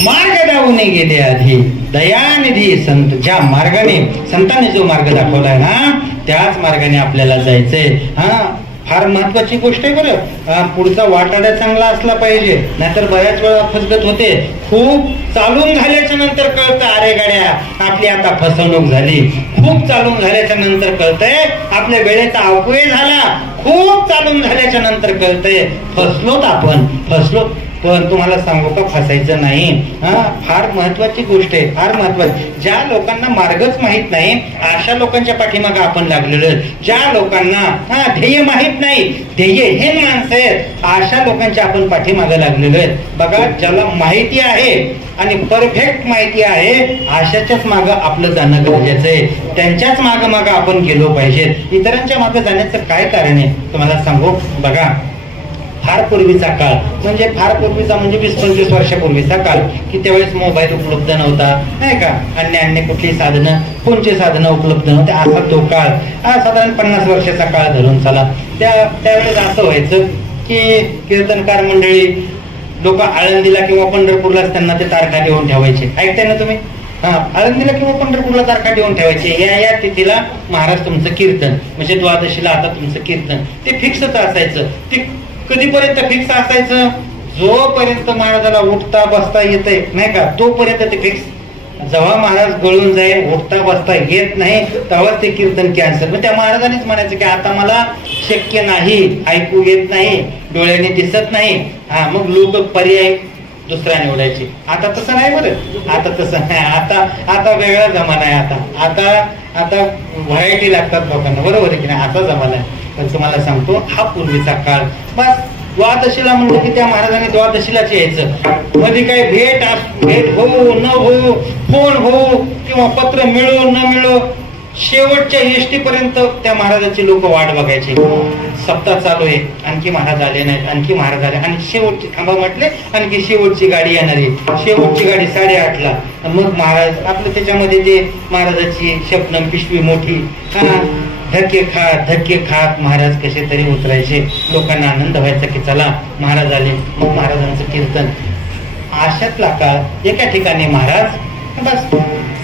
मार्ग दावून गेले आधी दयानिधी संत. ज्या मार्गाने संतांनी जो मार्ग दाखवलाय ना त्याच मार्गाने आपल्याला जायचंय. हा फार महत्वाची गोष्ट आहे बरं. पुढचा वाटाडा चांगला असला पाहिजे, नाहीतर बऱ्याच वेळा फसगत होते. खूप चालून झाल्याच्या नंतर कळतं अरे गाड्या आपली आता फसवणूक झाली. खूप चालून झाल्याच्या नंतर कळतंय आपल्या वेळेचा अपव्यय झाला. खूप चालून झाल्याच्या नंतर कळतंय फसलोत आपण, फसलो. पण तुम्हाला सांगू का, फसायचं नाही. फार महत्वाची गोष्ट आहे, फार महत्वाची. ज्या लोकांना मार्गच माहित नाही अशा लोकांच्या पाठीमागे आपण लागलेलो. ज्या लोकांना ध्येय माहित नाही, ध्येयहीन माणसं आहेत, अशा लोकांच्या आपण पाठीमागे लागलेलो आहेत. बघा ज्याला माहिती आहे आणि परफेक्ट माहिती आहे अशाच्याच मागं आपलं जाणं गरजेचं आहे. त्यांच्याच मागं आपण गेलो पाहिजे. इतरांच्या मागं जाण्याचं काय कारण आहे तुम्हाला सांगू. बघा फार पूर्वीचा काळ म्हणजे फार पूर्वीचा म्हणजे 20-25 वर्षापूर्वीचा काळ की त्यावेळेस मोबाईल उपलब्ध नव्हता नाही का, अन्य कुठली साधनं, कोणची साधनं उपलब्ध नव्हते. असा तो काळ साधारण 50 वर्षाचा काळ धरून चला. त्यावेळेस असं व्हायचं की कीर्तनकार मंडळी लोक आळंदीला किंवा पंढरपूरला त्यांना ते तारखा देऊन ठेवायचे. ऐकताय ना तुम्ही. आळंदीला किंवा पंढरपूरला तारखा देऊन ठेवायचे. या तिथीला महाराज तुमचं कीर्तन म्हणजे द्वादशीला आता तुमचं कीर्तन. ते फिक्सच असायचं. ते कधीपर्यंत फिक्स असायचं, जोपर्यंत महाराजाला उठता बसता येतंय नाही का तोपर्यंत ते फिक्स. जेव्हा महाराज गळून जाईल, उठता बसता येत नाही, तेव्हाच ते कीर्तन कॅन्सल. मग त्या महाराजांनीच म्हणायचं की आता मला शक्य नाही, ऐकू येत नाही, डोळ्याने दिसत नाही. मग लोक पर्याय दुसरा निवडायचे. आता तसं नाही बरं, आता तसं नाही. आता वेगळा जमाना आहे. आता व्हरायटी लागतात लोकांना, बरोबर आहे की नाही. आता जमाना आहे. पण तुम्हाला सांगतो हा पूर्वीचा काळ. बस द्वादशीला म्हणलं की त्या महाराजांनी द्वादशीलाच यायचं. मध्ये काही भेट हो न हो, फोन हो किंवा पत्र मिळो न मिळो, शेवटच्या एसटी पर्यंत त्या महाराजांची लोक वाट बघायचे. सप्ताह चालू आहे, आणखी महाराज आले नाहीत, आणखी महाराज आले, आणि शेवटची थांबा म्हटले आणखी शेवटची गाडी येणार आहे. शेवटची गाडी 8:30ला. मग महाराज आपलं त्याच्यामध्ये ते महाराजाची शबनम पिशवी मोठी, धक्के खात महाराज कसे तरी उतरायचे. लोकांना आनंद व्हायचा की चला महाराज आले. मग महाराजांचं कीर्तन. अशातला काळ एका ठिकाणी महाराज बस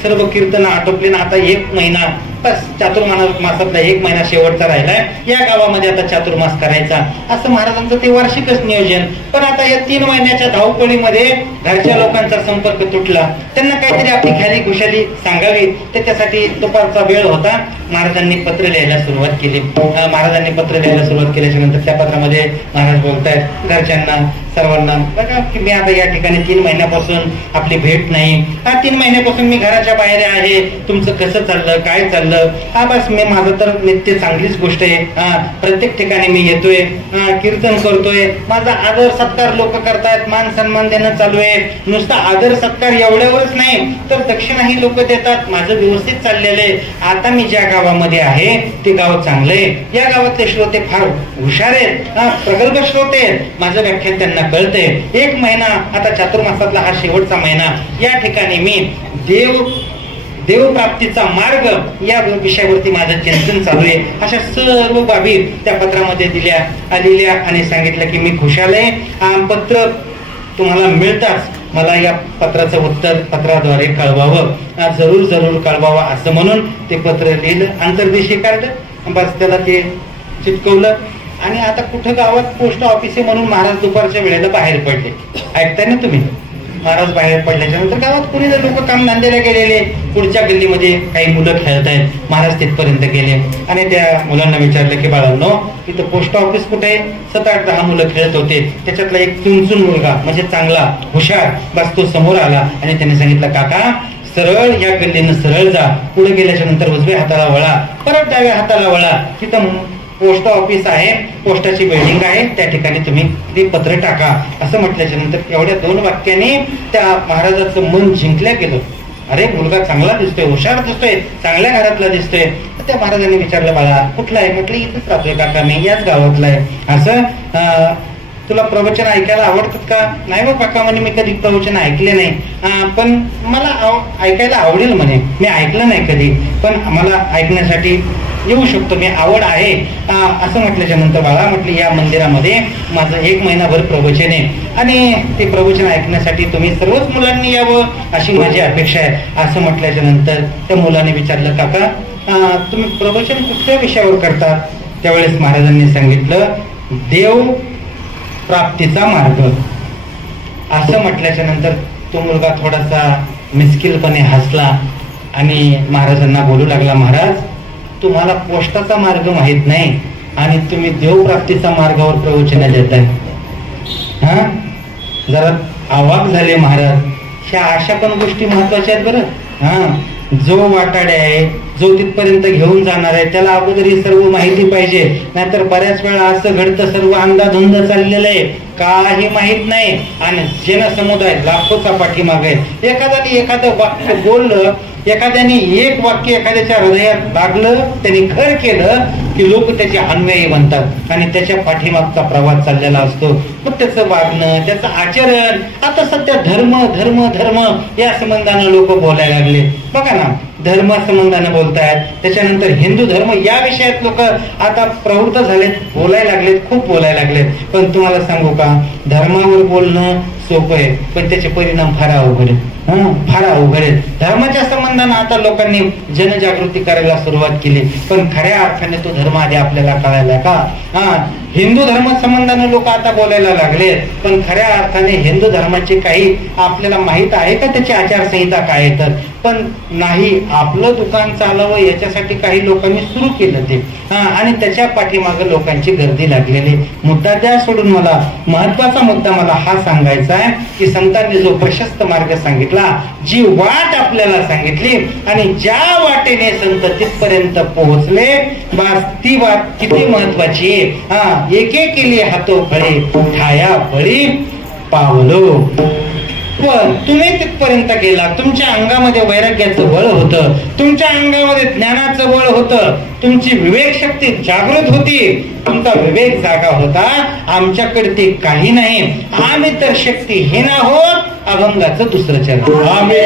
सर्व कीर्तन आटोपले ना. आता 1 महिना बस चातुर्मासातला 1 महिना शेवटचा राहिलाय, या गावामध्ये आता चातुर्मास करायचा, असं महाराजांचं ते वार्षिकच नियोजन. पण आता या 3 महिन्याच्या धावपळीमध्ये घरच्या लोकांचा संपर्क तुटला. त्यांना काहीतरी आपली ख्याली खुशाली सांगावी, त्याच्यासाठी दुपारचा वेळ होता. महाराजांनी पत्र लिहायला सुरुवात केली. महाराजांनी पत्र लिहायला सुरुवात केल्याच्या नंतर त्या पत्रामध्ये महाराज बोलतायत घरच्यांना, सर्वांना, बघा की मी आता या ठिकाणी 3 महिन्यापासून आपली भेट नाही. 3 महिन्यापासून मी घराच्या बाहेर आहे. तुमचं कसं चाललं, काय चाललं? बस मी माझं तर नित्य चांगलीच गोष्ट आहे. प्रत्येक ठिकाणी मी येतोय, कीर्तन करतोय, माझा आदर सत्कार लोक करतायत, मान सन्मान देणं चालू आहे. नुसता आदर सत्कार एवढ्यावरच नाही तर दक्षिणाही लोक देतात. माझं व्यवस्थित चाललेलं आहे. आता मी ज्या गावामध्ये आहे ते गाव चांगलं आहे. या गावातले श्रोते फार हुशार आहेत, प्रगल्भ श्रोते आहेत. माझं व्याख्यान त्यांना कळतंय. 1 महिना आता चातुर्मासातला हा शेवटचा महिना, या ठिकाणी मी देवप्राप्तीचा मार्ग या विषयावरती माझं चिंतन चालू आहे. अशा सर्व बाबी त्या पत्रामध्ये लिहिल्या आणि सांगितलं की मी खुशाल आहे. पत्र तुम्हाला मिळताच मला या पत्राचं उत्तर पत्राद्वारे कळवावं, जरूर कळवावं असं म्हणून ते पत्र लिहिलं, अंतर्देशी काढलं, बस त्याला ते चिटकवलं. आणि आता कुठं गावात पोस्ट ऑफिस आहे म्हणून महाराज दुपारच्या वेळेला बाहेर पडले. ऐकताय ना तुम्ही? महाराज बाहेर पडल्याच्या नंतर गावात कुणी लोक काम धंद्याला गेलेले, पुढच्या गल्लीमध्ये काही मुलं खेळत आहेत. महाराज तिथपर्यंत गेले आणि त्या मुलांना विचारलं की बाळांनो, इथं पोस्ट ऑफिस कुठे आहे? 7-8-10 मुलं खेळत होते. त्याच्यातला एक चुनचुन मुलगा म्हणजे चांगला हुशार, बस तो समोर आला आणि त्याने सांगितलं काका सरळ या गल्लीनं सरळ जा, पुढे गेल्याच्या नंतर उजव्या हाताला वळा, परत डाव्या हाताला वळा, तिथं पोस्ट ऑफिस आहे, पोस्टाची बिल्डिंग आहे, त्या ठिकाणी तुम्ही ते पत्र टाका असं म्हटल्याच्या नंतर एवढ्या 2 वाक्याने त्या महाराजाचं मन जिंकल्या गेलं. अरे मुलगा चांगला दिसतोय, हुशार दिसतोय, चांगल्या घरातला दिसतोय. त्या महाराजांनी विचारलं बाळा कुठला आहे? म्हटलं इथंच राहतोय काका मी, याच गावातला आहे. असं तुला प्रवचन ऐकायला आवडतात का? नाही बघ काका म्हणे मी कधी प्रवचन ऐकले नाही, पण मला ऐकायला आवडेल म्हणे. मी ऐकलं नाही कधी, पण मला ऐकण्यासाठी येऊ शकतो, मी आवड आहे असं म्हटल्याच्या नंतर बाळा म्हटलं या मंदिरामध्ये माझं 1 महिनाभर प्रवचन आहे आणि ते प्रवचन ऐकण्यासाठी तुम्ही सर्वच मुलांनी यावं अशी माझी अपेक्षा आहे असं म्हटल्याच्या नंतर त्या मुलाने विचारलं काका तुम्ही प्रवचन कुठल्या विषयावर करता? त्यावेळेस महाराजांनी सांगितलं देव प्राप्तीचा मार्ग असं म्हटल्याच्या नंतर तो मुलगा थोडासा मिस्किलपणे हसला आणि महाराजांना बोलू लागला, महाराज तुम्हाला पोस्टाचा मार्ग माहित नाही आणि तुम्ही देवप्राप्तीचा मार्गावर प्रवचन देताय. जरा अवाक झाले महाराज. ह्या अशा पण गोष्टी महत्वाच्या आहेत बरं. जो वाटाडे आहे, जो तिथपर्यंत घेऊन जाणार आहे त्याला अगोदर ही सर्व माहिती पाहिजे, नाहीतर बऱ्याच वेळा असं घडतं सर्व अंधाधुंद चाललेलं आहे, काही माहित नाही आणि जनसमुदाय लाखोचा पाठीमाग आहे. एखाद्याने एखादं वाक्य बोललं, एखाद्याने एक वाक्य एखाद्याच्या हृदयात लागलं, त्यांनी खर केलं की लोक त्याचे अन्वयी बनतात आणि त्याच्या पाठीमागचा प्रवास चाललेला असतो. मग त्याचं वागणं, त्याचं आचरण, आता सध्या धर्म धर्म धर्म या संबंधानं लोक बोलायला लागले. बघा ना, धर्म संबंधानं बोलतायत, त्याच्यानंतर हिंदू धर्म या विषयात लोक आता प्रवृत्त झालेत, बोलायला लागलेत, खूप बोलायला लागलेत. पण तुम्हाला सांगू का, धर्मावर बोलणं सोपं आहे पण त्याचे परिणाम फार अवघड आहेत. फार अवघड आहेत. धर्माच्या संबंधानं आता लोकांनी जनजागृती करायला सुरुवात केली, पण खऱ्या अर्थाने तो धर्म आधी आपल्याला कळायला का? हिंदू धर्म संबंधाने लोक आता बोलायला लागले, पण खऱ्या अर्थाने हिंदू धर्माची काही आपल्याला माहित आहे का, त्याची आचारसंहिता काय तर? पण नाही. आपलं दुकान चालवं याच्यासाठी काही लोकांनी सुरू केलं ते, आणि त्याच्या पाठीमागे लोकांची गर्दी लागलेली. मुद्दा द्या सोडून, मला महत्वाचा मुद्दा मला हा सांगायचा आहे की संतांनी जो प्रशस्त मार्ग सांगितला, जी वाट आपल्याला सांगितली आणि ज्या वाटेने संत तिथपर्यंत पोहोचले, बस ती वाट किती महत्वाची आहे. एके केली हातो फळे ठाया फळी पावलो. पण तुम्ही तिथपर्यंत गेला, तुमच्या अंगामध्ये वैराग्याचं बळ होतं, तुमच्या अंगामध्ये ज्ञानाचं बळ होतं, तुमची विवेक शक्ती जागृत होती, तुमचा विवेक जागा होता. आमच्याकडे ते काही नाही. आम्ही तर शक्तीहीन आहोत. अभंगाचं दुसरं चरण. आम्ही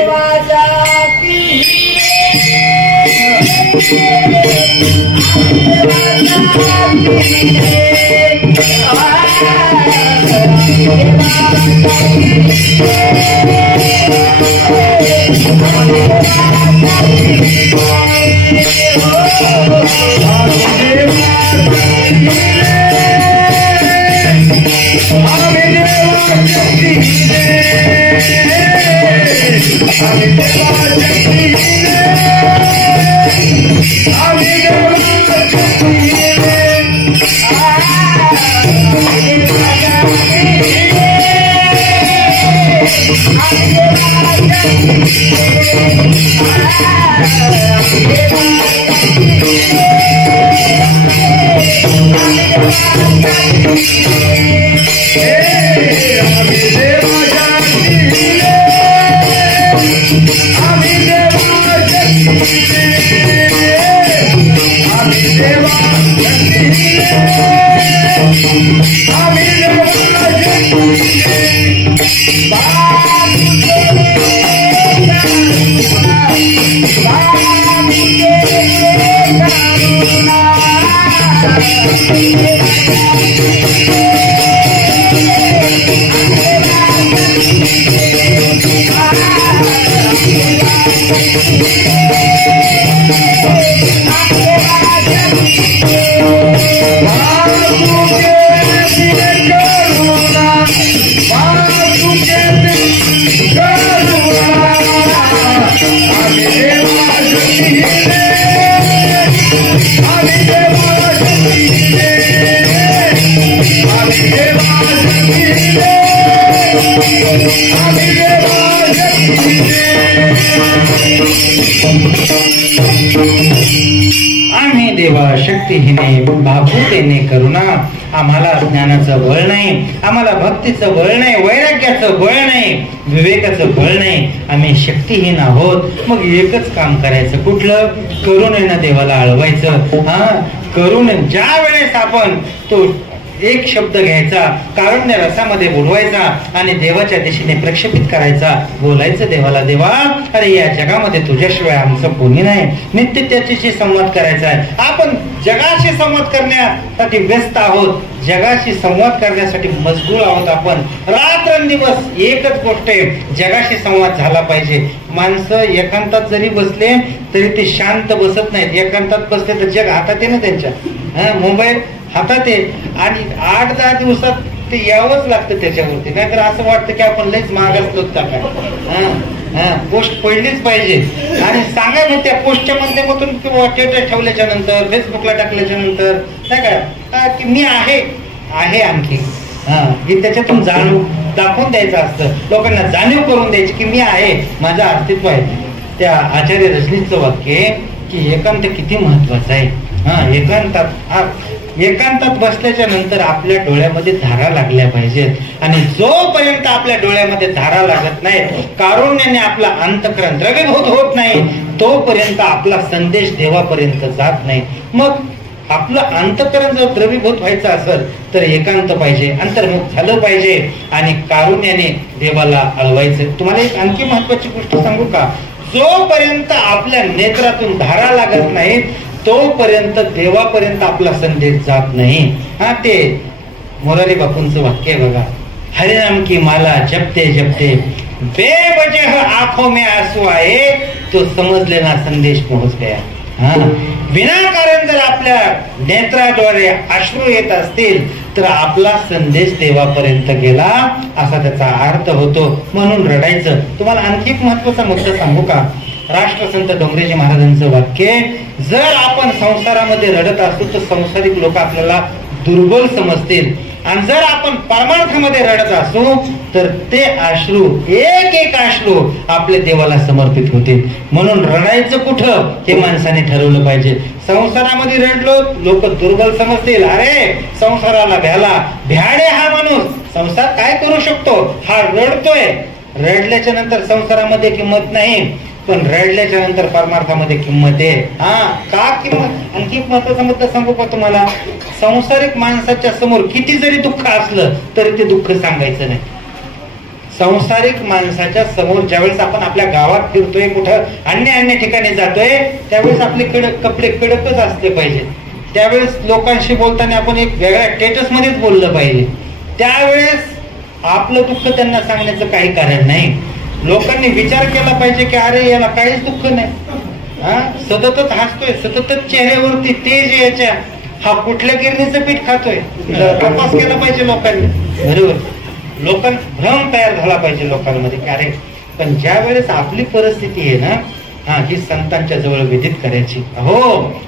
आम्ही देवा शक्तीहीने भागवतेने करुणा, आम्हाला ज्ञानाचं बळ नाही, आम्हाला भक्तीचं बळ नाही, वैराग्याचं बळ नाही, विवेकाचं बळ नाही, आम्ही शक्तीहीन आहोत. मग एकच काम करायचं, कुठलं? करुणेनं देवाला आळवायचं. करुण ज्या वेळेस आपण तो एक शब्द घ्यायचा, कारुण्य रसामध्ये बुडवायचा आणि देवाच्या दिशेने प्रक्षेपित करायचा, बोलायचं देवाला, देवा अरे या जगामध्ये तुझ्याशिवाय आमचं कोणी नाही, नित्य त्याच्याशी संवाद करायचा आहे. आपण जगाशी संवाद करण्यासाठी व्यस्त आहोत, जगाशी संवाद करण्यासाठी मजबूर आहोत. आपण रात्रंदिवस एकच गोष्ट आहे, जगाशी संवाद झाला पाहिजे. माणसं एकांतात जरी बसले तरी ते शांत बसत नाहीत. एकांतात बसले तर जग हातात आहे ना त्यांच्या, मोबाईल हातात आहे आणि 8-10 दिवसात ते यावंच लागतं त्याच्यावरती. नाहीतर असं वाटतं की आपण लईच महाग असलो का काय. पोस्ट पडलीच पाहिजे. आणि सांगा मग त्या पोस्टच्या माध्यमातून किंवा स्टेटस ठेवल्याच्या नंतर, फेसबुकला टाकल्याच्या नंतर नाही का की मी आहे आणखी हे त्याच्यातून जाणून दाखवून द्यायचं असतं, लोकांना जाणीव करून द्यायची की मी आहे, माझं अस्तित्व आहे. त्या आचार्य रजनीचं वाक्य की एकांत किती महत्वाचं आहे. एकांतात बसल्याच्या नंतर आपल्या डोळ्यामध्ये धारा लागल्या पाहिजेत आणि जोपर्यंत आपल्या डोळ्यामध्ये धारा लागत नाही, कारुण्याने आपला अंतःकरण द्रवीभूत होत नाही, तोपर्यंत आपला संदेश देवापर्यंत जात नाही. मग आपलं अंतःकरण जर द्रवीभूत व्हायचं असेल तर एकांत पाहिजे, अंतर्मुख झालं पाहिजे आणि कारुण्याने देवाला आळवायचं. तुम्हाला एक आणखी महत्वाची गोष्ट सांगू का? जोपर्यंत आपल्या नेत्रातून धारा लागत नाही तोपर्यंत देवापर्यंत आपला संदेश जात नाही. ते मोरारी बापूंचं वाक्य आहे बघा, हरिनाम की माला जपते जपते बेवजह आंखों में आंसू आए तो समज लेना संदेश पहुंच गया. विनाकारण जर आपल्या नेत्राद्वारे अश्रू येत असतील तर आपला संदेश देवापर्यंत गेला असा त्याचा अर्थ होतो. म्हणून रडायचं. तुम्हाला आणखी एक महत्वाचा मुद्दा सांगू का? राष्ट्रसंत डोंगरेजी महाराजांचं वाक्य, जर आपण संसारामध्ये रडत असतो तर संसारिक लोक आपल्याला दुर्बल समजतील आणि जर आपण परमार्थामध्ये रडत असू तर ते अश्रू, एक एक अश्रू आपल्या देवाला समर्पित होतील. म्हणून रडायचं कुठं हे माणसाने ठरवलं पाहिजे. संसारामध्ये रडलो लोक दुर्बल समजतील, अरे संसाराला भ्याडे हा माणूस, संसार काय करू शकतो, हा रडतोय. रडल्याच्या नंतर संसारामध्ये किंमत नाही, पण रडल्याच्या नंतर परमार्थामध्ये किंमत आहे. का किंमत? आणखी एक महत्वाचा मुद्दा सांगू का तुम्हाला? संसारिक माणसाच्या समोर किती जरी दुःख असलं तरी ते दुःख सांगायचं नाही. संसारिक माणसाच्या समोर ज्यावेळेस आपण आपल्या गावात फिरतोय, कुठं अन्य ठिकाणी जातोय, त्यावेळेस आपले कपडे कडकच असले पाहिजे. त्यावेळेस लोकांशी बोलताना आपण एक वेगळ्या स्टेटस मध्येच बोललं पाहिजे. त्यावेळेस आपलं दुःख त्यांना सांगण्याचं काही कारण नाही. लोकांनी विचार केला पाहिजे की अरे याला काहीच दुःख नाही, सततच हसतोय, सततच चेहऱ्यावरती तेज याच्या. हा कुठल्या गिरणीचं पीठ खातोय? तपास केला पाहिजे लोकांनी. बरोबर, लोकांना भ्रम तयार झाला पाहिजे लोकांमध्ये की अरे, पण ज्या वेळेस आपली परिस्थिती आहे ना, ही संतांच्या जवळ विदित करायची. हो,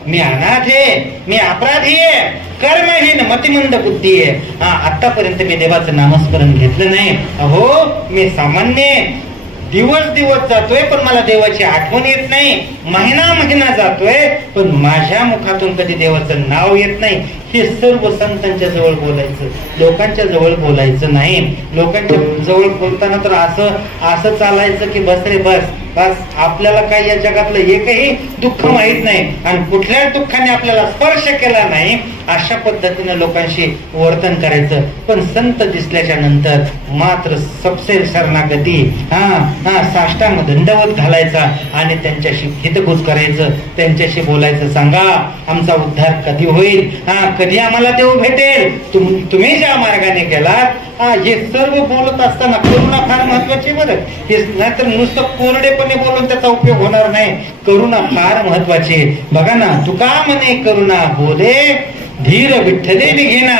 मी अनाथ आहे, मी अपराधी आहे, कर्महीन मतिमंद बुद्धी आहे. आतापर्यंत मी देवाचं नामस्मरण घेतलं नाही. अहो, मी सामान्य दिवस जातोय पण मला देवाची आठवण येत नाही. महिना जातोय पण माझ्या मुखातून कधी देवाचं नाव येत नाही. हे सर्व संतांच्या जवळ बोलायचं, लोकांच्या जवळ बोलायचं नाही. लोकांच्या जवळ बोलताना तर असं चालायचं की बस रे बस, आपल्याला काही या जगातलं एकही दुःख माहित नाही आणि कुठल्याच दुःखाने आपल्याला स्पर्श केला नाही, अशा पद्धतीने लोकांशी वर्तन करायचं. पण संत दिसल्याच्या नंतर मात्र सबसे शरणागती, साष्टांग दंडवत घालायचा आणि त्यांच्याशी हितगुज करायचं, त्यांच्याशी बोलायचं. सांगा आमचा उद्धार कधी होईल, कधी आम्हाला देव भेटेल, तुम्ही ज्या मार्गाने गेलात. हे सर्व बोलत असताना करुणा फार महत्वाची बरं. हे नाहीतर नुसतं कोरडेपणे बोलून त्याचा उपयोग होणार नाही. करुणा फार महत्वाची. बघा ना, तुका म्हणे करुणा बोले धीर विठ्ठले घेना.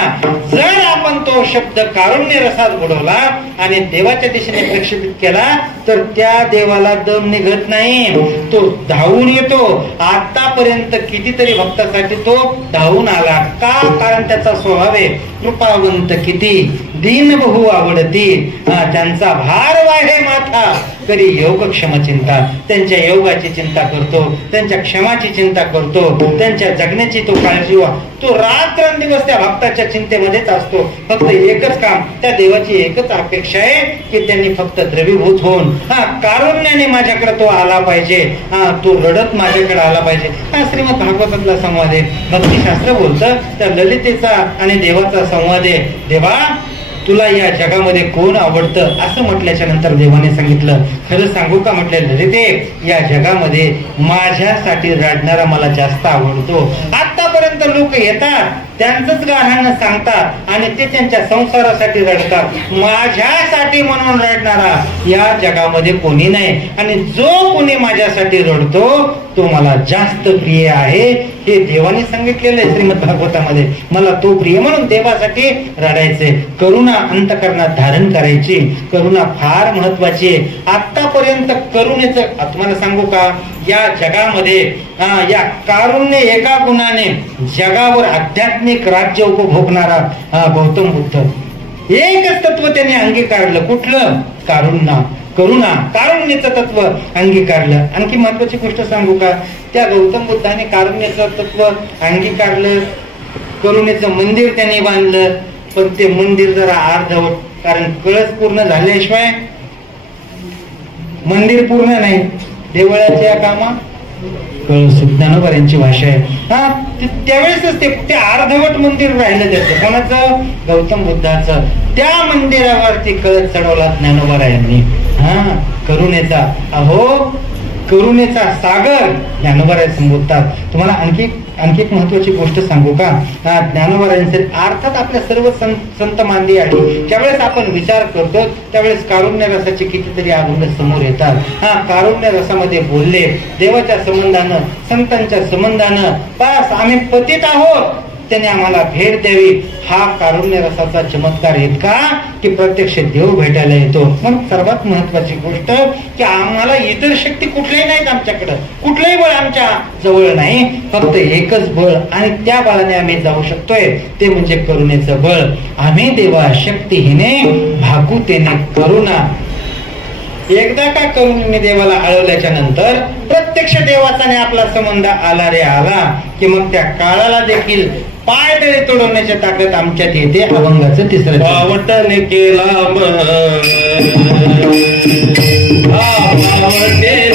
जर आपण तो शब्द कारुण्य रसात बुडवला आणि देवाच्या दिशेने प्रक्षेपित केला तर त्या देवाला दम निघत नाही, तो धावून येतो. आतापर्यंत कितीतरी भक्तासाठी तो धावून आला. का? कारण त्याचा स्वभाव आहे कृपावंत किती, दीन बहु आवडती. त्यांचा भार वाहे माथा करी योगक्षम चिंता. त्यांच्या योगाची चिंता करतो, त्यांच्या क्षमाची चिंता करतो, त्यांच्या जगण्याची तो काळजी. तो रात्रंदिवस त्या भक्ताच्या चिंतेमध्येच असतो. फक्त एकच काम, त्या देवाची एकच अपेक्षा आहे की त्यांनी फक्त द्रवीभूत होऊन कारुण्याने माझ्याकडे तो आला पाहिजे, तो रडत माझ्याकडे आला पाहिजे. श्रीमद भागवतातला संवाद आहे. भक्तिशास्त्र बोलतं त्या ललितेचा आणि देवाचा संवाद आहे. देवा, तुला या जगामध्ये कोण आवडतं असं म्हटल्याच्या नंतर देवाने सांगितलं, खरं सांगू का म्हटलं ललिते, या जगामध्ये माझ्यासाठी रडणारा मला जास्त आवडतो. आतापर्यंत लोक येतात, त्यांचंच गाणं सांगतात आणि ते त्यांच्या संसारासाठी रडतात. माझ्यासाठी म्हणून रडणारा या जगामध्ये कोणी नाही. आणि जो कोणी माझ्यासाठी रडतो तो मला जास्त प्रिय आहे. हे देवाने सांगितलेलं आहे श्रीमद भागवतामध्ये. मला तो प्रिय म्हणून देवासाठी रडायचे. करुणा अंतःकरणात धारण करायची. करुणा फार महत्वाची आहे. आतापर्यंत करुणेचं तुम्हाला सांगू का, या जगामध्ये या कारुण्य एका गुणाने जगावर आध्यात्मिक राज्य उपभोगणारा गौतम बुद्ध एकच तत्व त्याने अंगीकारलं. कुठलं? कारुण्य. कारुण्याचं तत्व अंगीकारलं. आणखी महत्वाची गोष्ट सांगू का, त्या गौतम बुद्धाने कारुण्याचं तत्व अंगीकारलं. करुणेचं मंदिर त्याने बांधलं, पण ते मंदिर जरा अर्धवट, कारण कळस पूर्ण झाल्याशिवाय मंदिर पूर्ण नाही. देवळाच्या कामा कळस, ज्ञानोबांची भाषा आहे. त्यावेळेसच ते अर्धवट मंदिर राहिलं त्याचं. कोणाचं? गौतम बुद्धाचं. त्या मंदिरावरती कळस चढवला ज्ञानोबारायांनी. करुणेचा, अहो करुणेचा सागर ज्ञानोबाराय संबोधतात. तुम्हाला आणखी एक महत्वाची गोष्ट सांगू का, ज्ञानोबारायांचे अर्थात आपल्या सर्व संत मानली आहे. ज्यावेळेस आपण विचार करतो त्यावेळेस कारुण्य रसाचे कितीतरी अभंग समोर येतात. कारुण्य रसामध्ये बोलले देवाच्या संबंधानं, संतांच्या संबंधानं, बस आम्ही पतित आहोत, त्याने आम्हाला भेट द्यावी. हा कारुण्य रसाचा चमत्कार इतका की प्रत्यक्ष देव भेटायला येतो. मग सर्वात महत्वाची गोष्ट की आम्हाला इतर शक्ती कुठल्याही नाहीत, आमच्याकडं कुठलंही बळ आमच्या जवळ नाही. फक्त एकच बळ आणि त्या बळाने आम्ही जाऊ शकतोय, ते म्हणजे करुणेचं बळ. आम्ही देवा शक्तीहीने भाकुतेने करुणा. एकदा का करुणेने देवाला आळवल्याच्या नंतर प्रत्यक्ष देवाचा आपला संबंध आला रे आला की मग त्या काळाला देखील पाय तरी तोडवण्याची ताकद आमच्यात येते. अभंगाचं तिसरं वावटने केला दया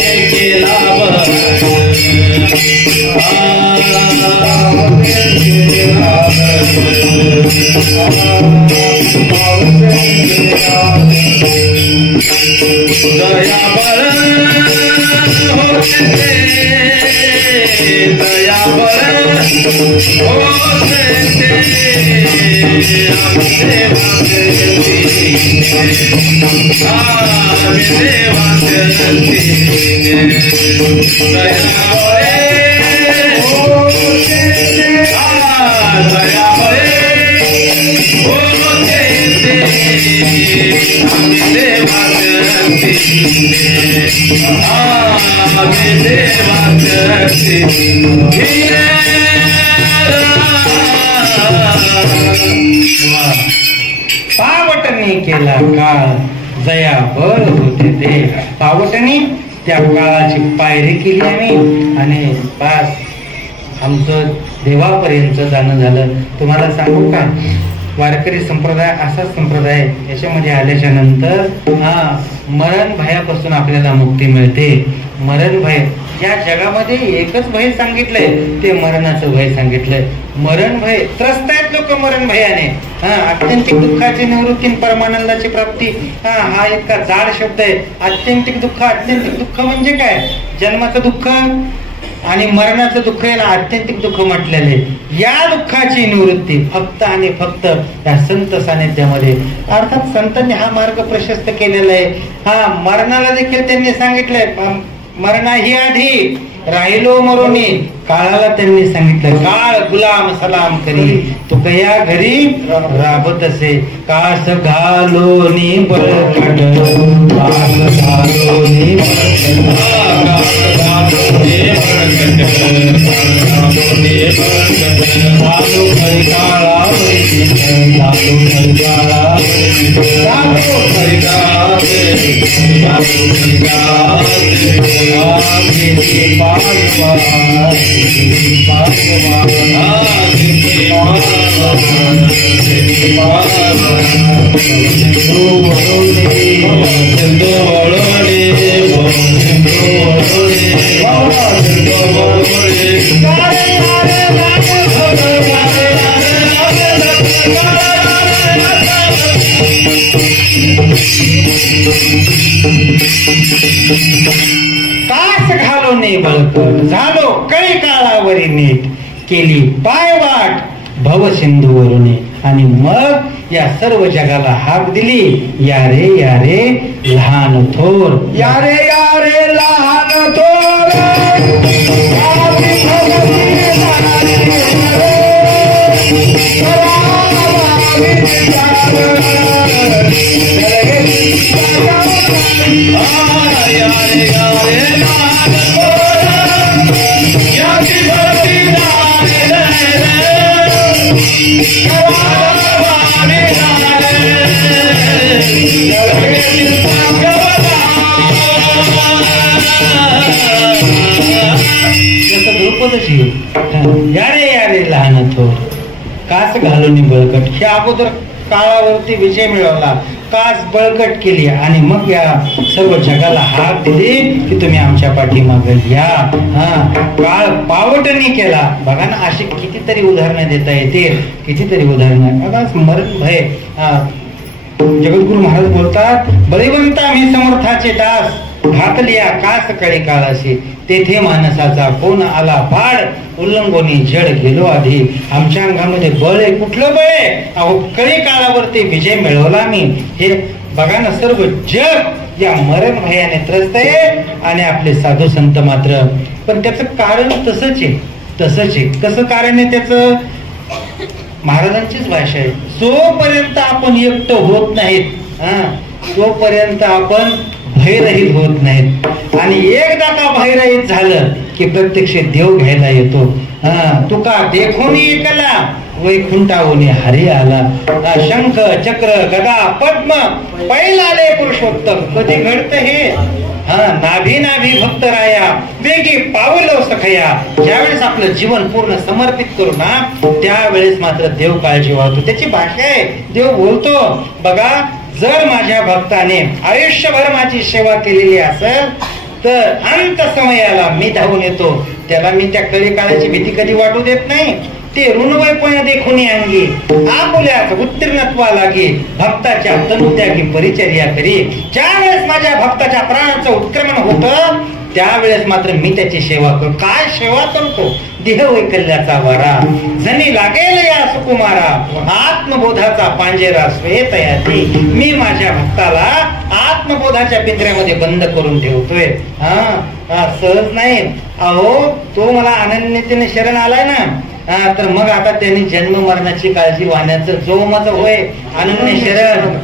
पावटणी केला काळ जया बळ होते ते. पावटणी त्या काळाची पायरी केली आम्ही आणि बस आमचं देवापर्यंत जाणं झालं. तुम्हाला सांगू का, वारकरी संप्रदाय असा संप्रदाय याच्यामध्ये आल्याच्या नंतर मरण भयापासून आपल्याला मुक्ती मिळते. मरण भय या जगामध्ये एकच भय सांगितलंय, ते मरणाचं भय सांगितलंय. मरण भय त्रस्त आहेत लोक मरण भयाने. आत्यंतिक दुःखाची निवृत्ती, परमानंदाची प्राप्ती. हा इतका जाड शब्द आहे. आत्यंतिक दुःख, आत्यंतिक दुःख म्हणजे काय? जन्माचं दुःख आणि मरणाचं दुःख याला आत्यंतिक दुःख म्हटलेलं आहे. या दुःखाची निवृत्ती फक्त आणि फक्त या संत सानिध्यामध्ये. अर्थात संतांनी हा मार्ग प्रशस्त केलेला आहे. मरणाला देखील त्यांनी सांगितलंय, मरणाही आधी राहिलो मरोनी. काळाला त्यांनी सांगितलं, काळ गुलाम सलाम करी, तू कया घरी राबत असे. कास घालोनी बळकट, कास घालोनी कास घालोने बळकट, झालो कळी काळावरी नीट, केली पायवाट भव सिंधूवरून. आणि मग या सर्व जगाला हाक दिली, या रे लहान थोर, या रे लहान थोर. या रे लहान थोर, कास घालून बळकट. हे अगोदर काळावरती विजय मिळवला, कास बळकट केली आणि मग या सर्व जगाला हाक दिली की तुम्ही आमच्या पाठीमागे या. काळ पावटणी केला. बघा ना, अशी कितीतरी उदाहरणं देता येतील, कितीतरी उदाहरणं. बघा मरण भय. जगद्गुरु महाराज बोलतात, बळीवंता मी समर्थाचे दास, घातलिया कास कळे काळाशी, तेथे मानसाचा कोण आला फाड, उल्लंघोनी जड गेलो आधी. आमच्या अंगामध्ये बळ आहे. कुठलं बळ आहे? अहो कळी काळावरती विजय मिळवला मी. हे बघा ना, सर्व जग या मरण भयाने त्रस्त आहे आणि आपले साधू संत मात्र. पण त्याचं कारण तसंच आहे. कसं कारण आहे त्याचं? महाराजांचीच भाषा आहे. जोपर्यंत आपण एकटं होत नाहीत, तोपर्यंत आपण भयरहित होत नाहीत. आणि एकदा का भयरहित झालं की प्रत्यक्ष देव घ्यायला येतो. तुका देखोनी एकला, वैकुंठावनी हरी आला. शंख चक्र गदा पद्म पैलाले पुरुषोत्तम. कधी घडतं हे? नाभी भक्त राया, वेगी पावलो सखया. ज्यावेळेस आपलं जीवन पूर्ण समर्पित करू ना, त्यावेळेस मात्र देव काळजी वाहतो. त्याची भाषा आहे, देव बोलतो. बघा, जर माझ्या भक्ताने आयुष्यभर माझी सेवा केलेली असेल तर अंत समयाला मी धावून येतो. त्याला मी त्या कळी काळाची भीती कधी वाटू देत नाही. ते ऋणवयपणे देखून अंगी आपुल्याच उत्तीर्णत्वा लागे, भक्ताच्या तनुत्यागी परिचर्या करी. ज्या वेळेस माझ्या भक्ताच्या प्राणाचं उत्क्रमण होतं त्यावेळेस मात्र मी त्याची सेवा करू. काय सेवा करतो? देह वैकल्याचा वारा जणी लागेल या सुकुमारा, आत्मबोधाचा पांजेरा श्वेत याती. मी माझ्या भक्ताला आत्मबोधाच्या पिंजऱ्यामध्ये बंद करून ठेवतोय. सहज नाही. अहो तो मला अनन्यतेने शरण आलाय ना, तर मग आता त्यांनी जन्म मरणाची काळजी वाहण्याचं जो मत होय अनन्य शरण,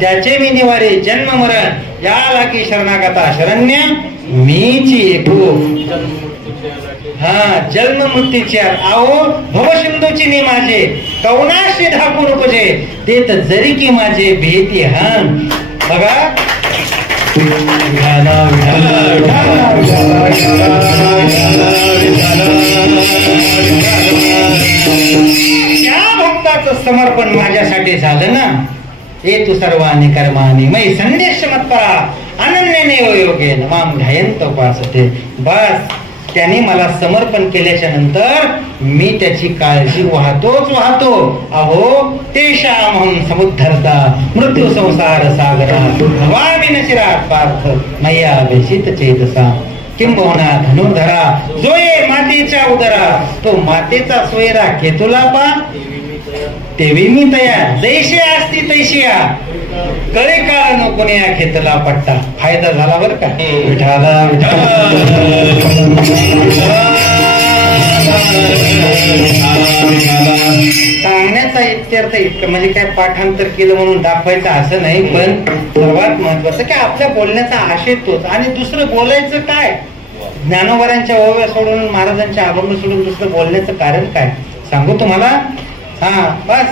त्याचे मी निवारे जन्म मरण या लागी शरणागता शरण्य मीची एकू. जन्म मृत्यूचे आओ भवसिंधूची नी माझे कवनाशी ढाकून तुझे देत जरी की माझे भेटी हन. बघा त्या भक्ताचं समर्पण माझ्यासाठी झालं ना. हे तू सर्वांनी कर्मानी मै संदेश मत्परा अनन्यने योगे नमाम ध्यायंत उपासते. बस त्यांनी मला समर्पण केल्याच्या नंतर मी त्याची काळजी वाहतोच वाहतो. अहो तेषामहं समुद्धरता मृत्यू संसार सागरा भवामी नशिरात पार्थ मय्या बेशित चेतसा. किंबहुना धनुर्धरा जो ये मातेच्या उदरा तो मातेचा सोयरा केतुला पा. तेवी मी तयार जैशी असती तैशिया कळे काळ नको या घेतला पट्टा. फायदा झाला बरं का. विठाला सांगण्याचा इत्यर्थ इतकं म्हणजे काय पाठांतर केलं म्हणून दाखवायचं असं नाही, पण सर्वात महत्वाचं की आपल्या बोलण्याचा आशय तोच. आणि दुसरं बोलायचं काय? ज्ञानोबरांच्या ओव्या सोडून महाराजांच्या अभंग सोडून दुसरं बोलण्याचं कारण काय सांगू तुम्हाला. बस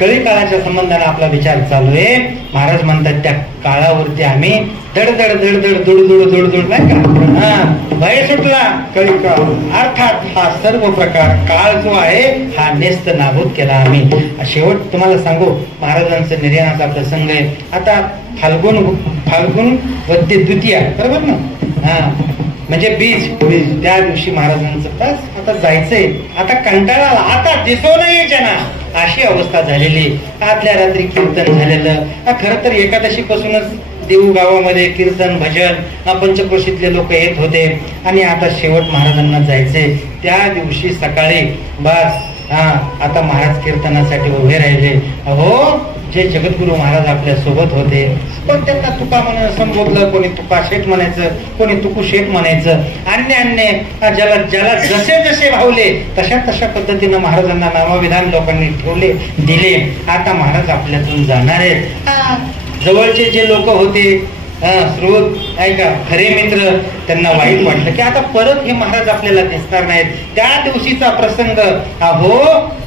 कळी काळाच्या संबंधाने आपला विचार चालू आहे. महाराज म्हणतात त्या काळावरती आम्ही धडधड धडधड दुडदुड दुडदुड नाही का भय सुटला कळी काळ. अर्थात हा सर्व प्रकार काळ जो आहे हा नेस्त नाबूद केला आम्ही. शेवट तुम्हाला सांगू महाराजांचं निर्याणाचा प्रसंग आहे. आता फाल्गुन वद्य द्वितीया बरोबर ना. म्हणजे बीज त्या दिवशी महाराजांचं तास आता जायचंय. आता कंटाळा आता दिसो नाही जना अशी अवस्था झालेली. आतल्या रात्री कीर्तन झालेलं. खरं तर एकादशी पासूनच देऊ गावामध्ये कीर्तन भजन पंचक्रोशीतले लोक येत होते. आणि आता शेवट महाराजांना जायचंय. त्या दिवशी सकाळी बस आता महाराज कीर्तनासाठी उभे राहिले. अहो जे जगद्गुरु महाराज आपल्या सोबत होते, पण त्यांना तुका म्हणून संबोधलं. कोणी तुका शेठ म्हणायचं, कोणी तुकू शेठ म्हणायचं. अन्य ज्याला जसे जसे भावले तशा तशा पद्धतीनं महाराजांना नामविधान लोकांनी ठेवले दिले. आता महाराज आपल्यातून जाणार आहेत. जवळचे जे लोक होते स्रोत ऐका खरे मित्र त्यांना वाईट वाटलं की आता परत हे महाराज आपल्याला दिसणार नाहीत. त्या दिवशीचा प्रसंग अहो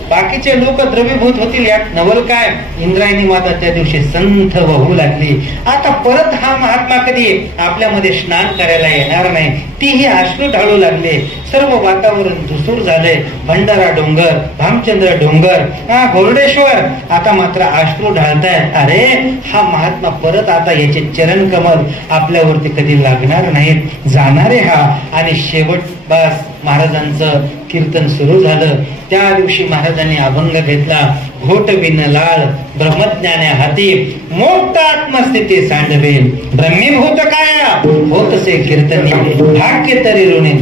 बाकीचे लोक द्रवीभूत होतील यात नवल काय. इंद्रायणी माता त्या दिवशी संथ वाहू लागली. आता परत हा महात्मा कधी आपल्यामध्ये स्नान करायला येणार नाही. तीही अश्रू ढाळू लागले. सर्व वातावरण धुसूर झाले. भंडारा डोंगर, भामचंद्र डोंगर, घोरडेश्वर आता मात्र अश्रू ढाळतायत. अरे हा महात्मा परत आता याचे चरण कमल आपल्यावरती कधी लागणार नाहीत. जाणारे हा. आणि शेवट बस महाराजांचं कीर्तन सुरू झालं. त्या दिवशी महाराजांनी अभंग घेतला. घोट बिन लाळ ब्रह्मज्ञाने हाती मोक्त आत्मस्थिती सांडवेल ब्रह्मीभूत काया होतसे कीर्तनी भाग्य तरी ऋणी.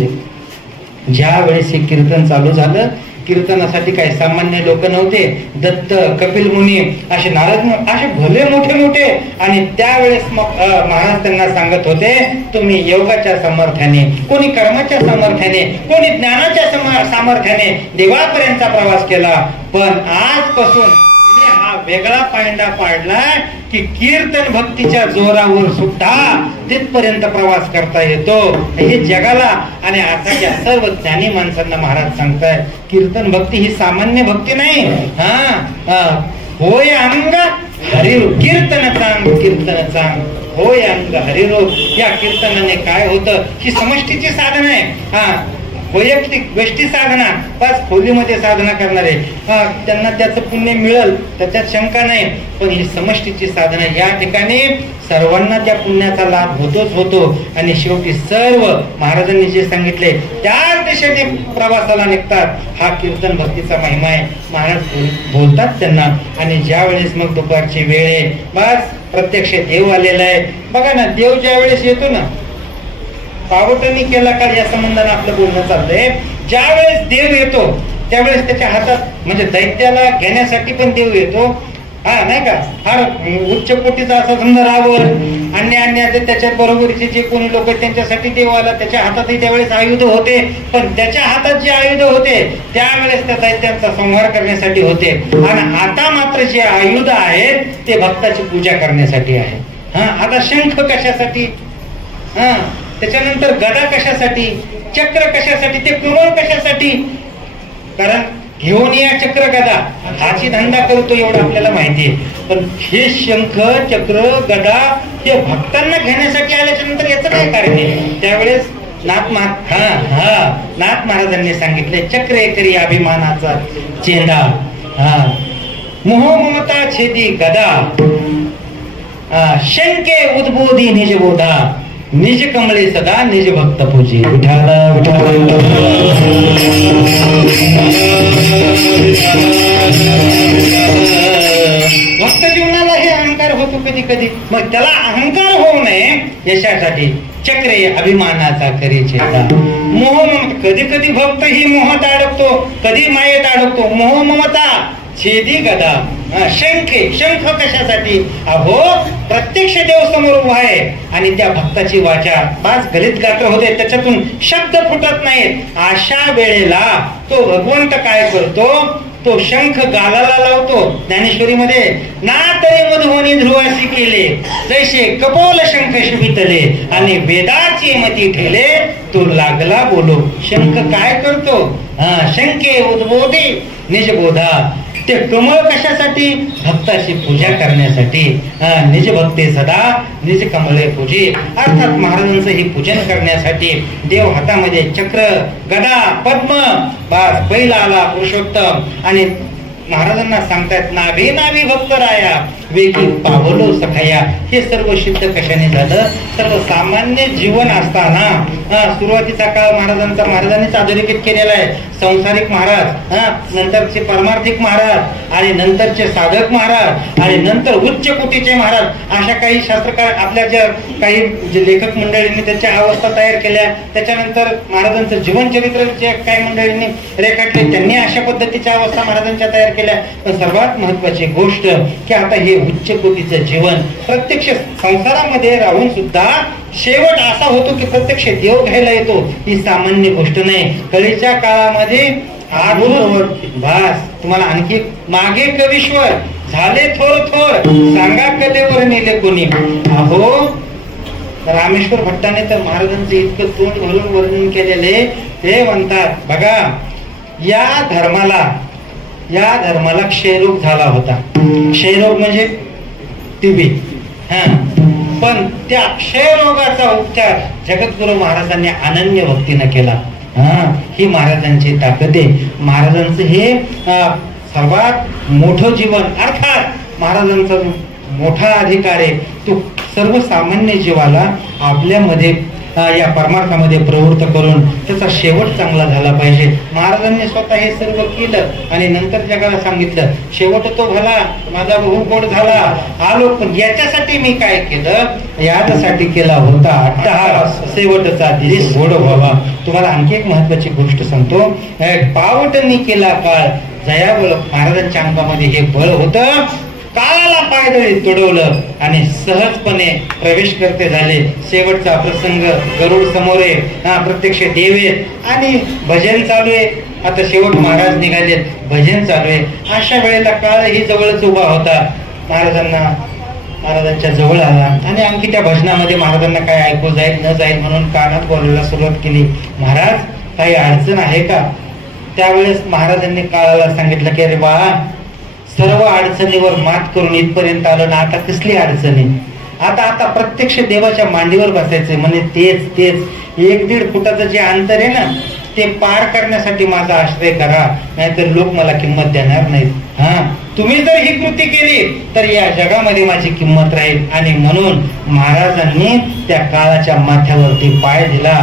ज्या वेळेस हे कीर्तन चालू झालं कीर्तनासाठी काही सामान्य लोक नव्हते. दत्त, कपिल मुनी असे नारद असे भले मोठे मोठे. आणि त्यावेळेस महाराज त्यांना सांगत होते तुम्ही योगाच्या सामर्थ्याने, कोणी कर्माच्या सामर्थ्याने, कोणी ज्ञानाच्या सामर्थ्याने देवापर्यंतचा प्रवास केला. पण आजपासून मी हा वेगळा पायंडा पाडलाय की कीर्तन भक्तीच्या जोरावर सुद्धा तिथपर्यंत प्रवास करता येतो. हे जगाला आणि आताच्या सर्व ज्ञानी माणसांना महाराज सांगताय कीर्तन भक्ती ही सामान्य भक्ती नाही. होय अंग हरिरूप कीर्तन चांग होय अंग हरिरूप. या कीर्तनाने काय होतं ही समष्टीची साधना आहे. वैयक्तिक गोष्टी साधना पाच खोलीमध्ये साधना करणारे त्यांना त्याचं पुण्य मिळेल त्याच्यात शंका नाही. पण ही समष्टीची साधना या ठिकाणी सर्वांना त्या पुण्याचा लाभ होतोच होतो. आणि शेवटी सर्व महाराजांनी जे सांगितले त्याच दिशेने प्रवासाला निघतात. हा कीर्तन भक्तीचा महिमा आहे. महाराज बोलतात त्यांना. आणि ज्या वेळेस मग दुपारची वेळ आहे बस प्रत्यक्ष देव आलेला आहे. बघा ना देव ज्या वेळेस येतो ना पावटणी केला काळ या संबंधाने आपलं बोलणं चाललंय. ज्या वेळेस देव येतो त्यावेळेस त्याच्या हातात म्हणजे दैत्याला घेण्यासाठी पण देव येतो. हा नाही का, फार उच्च कोटीचा असं समजा रावण अन्य त्याच्या बरोबरीचे जे कोणी लोक त्यांच्यासाठी देव आला. त्याच्या हातातही त्यावेळेस आयुध होते, पण त्याच्या हातात जे आयुध होते त्यावेळेस त्या दैत्यांचा संहार करण्यासाठी होते. आणि आता मात्र जे आयुध आहेत ते भक्ताची पूजा करण्यासाठी आहे. हा, आता शंख कशासाठी, हा त्याच्यानंतर गदा कशासाठी, चक्र कशासाठी, ते कमळ कशासाठी, कारण घेऊन या चक्र गदा हाची धंदा करतो एवढं आपल्याला माहितीये. पण हे शंख चक्र गदा हे भक्तांना घेण्यासाठी आल्याच्या नंतर याचं काय कारण आहे. त्यावेळेस नाथ महाराजांनी सांगितले, चक्र एकरी अभिमानाचा चेंडा, मोह ममता छेदी गदा, शंके उद्बोधी निज बोधा, निज कमळे सदा निज भक्त पूजी. विठाला भक्त जीवनाला हे अहंकार होतो कधी कधी, मग त्याला अहंकार होऊ नये याच्यासाठी चक्रे अभिमानाचा करी चेता. मोह ममता, कधी कधी भक्त ही मोहात अडकतो, कधी मायेत अडकतो. मोह ममता छेदी गदा, शंख कशासाठी, अहो प्रत्यक्ष देव समोर उभा आहे आणि त्या भक्ताची वाचा पाच गलित गात्र होते, त्याच्यातून शब्द फुटत नाहीत. अशा वेळेला तो भगवंत काय करतो, तो शंख गालाला लावतो. ज्ञानेश्वरीमध्ये ना तरी मधुवनी ध्रुवासी केले, जैसे कपोल शंख शुभितले, आणि वेदाची मती ठेले, तो लागला बोलो. शंख काय करतो, शंके उद्बोधी निजबोधा. ते कमळ कशासाठी, भक्ताची पूजा करण्यासाठी. निज भक्ते सदा निज कमळे पूजी, अर्थात महाराजांचं हे पूजन करण्यासाठी देव हातामध्ये चक्र गदा पद्म बास बैल आला पुरुषोत्तम. आणि महाराजांना सांगतायत, नाभी नाभी भक्त राया वेगी पावलो सखाया. हे सर्व सिद्ध कशाने झालं, सर्वसामान्य जीवन असताना सुरुवातीचा काळ महाराजांनीच अधोरेखित केलेला आहे. सांसारिक महाराज, नंतरचे परमार्थिक महाराज, आणि नंतरचे साधक महाराज, आणि नंतर उच्च कोटीचे महाराज. अशा काही शास्त्रकार आपल्या ज्या काही जे लेखक मंडळींनी त्यांच्या अवस्था तयार केल्या. त्याच्यानंतर महाराजांचं जीवनचरित्र जे काही मंडळींनी रेखाटले त्यांनी अशा पद्धतीच्या अवस्था महाराजांच्या तयार केल्या. पण सर्वात महत्वाची गोष्ट की आता हे उच्च कोटीचं जीवन प्रत्यक्ष संसारामध्ये राहून सुद्धा शेवट असा होतो की प्रत्यक्ष देव घ्यायला येतो. ही सामान्य गोष्ट नाही. कळीच्या काळामध्ये भास तुम्हाला आणखी मागे कवीश्वर झाले थोर थोर, सांगा कलेवर नेले कोणी. अहो रामेश्वर भट्टाने तर महाराजांचे इतकं तोंड भरून वर्णन केलेले. ते म्हणतात बघा, या धर्माला क्षयरोग झाला होता. क्षयरोग म्हणजे टीबी. पण त्या क्षयरोगाचा उपचार जगद्गुरु महाराजांनी अनन्य भक्तीने केला. ही महाराजांची ताकद आहे. महाराजांचं हे सर्वात मोठं जीवन, अर्थात महाराजांचा मोठा अधिकार आहे तो सर्वसामान्य जीवाला आपल्यामध्ये या परमार्थामध्ये प्रवृत्त करून त्याचा शेवट चांगला झाला पाहिजे. महाराजांनी स्वतः हे सर्व केलं आणि नंतर जगाला सांगितलं, शेवट तो भला माझा बहु गोड झाला आलो, पण याच्यासाठी मी काय केलं, यासाठी केला होता अट्टहास, शेवटचा दिस गोड व्हावा. तुम्हाला आणखी एक महत्वाची गोष्ट सांगतो. पावटनी केला काळ जयाबळ. महाराजांच्या अंगामध्ये हे बळ होतं. काळाला पायदळी तुडवलं आणि सहजपणे प्रवेश करते झाले. शेवटचा प्रसंग गरुड समोर आहे, प्रत्यक्ष देव आहेत आणि भजन चालू आहे. आता शेवट महाराज निघालेत, भजन चालू आहे. अशा वेळेला काळही जवळच उभा होता. महाराजांच्या जवळ आला आणि आणखी त्या भजनामध्ये महाराजांना काय ऐकू जाईल न जाईल म्हणून कानात बोलायला सुरुवात केली. महाराज काही अडचण आहे का? त्यावेळेस महाराजांनी काळाला सांगितलं की अरे बा, सर्व अडचणीवर मात करून इथपर्यंत आलं ना, आता कसली अडचणी. आता प्रत्यक्ष देवाच्या मांडीवर बसायचंय. म्हणे तेच 1-1.5 फुटाचं जे अंतर आहे ना, ते पार करण्यासाठी माझा आश्रय करा, नाहीतर लोक मला किंमत देणार नाहीत. तुम्ही जर ही कृती केली तर या जगामध्ये माझी किंमत राहील. आणि म्हणून महाराजांनी त्या काळाच्या माथ्यावरती पाय दिला.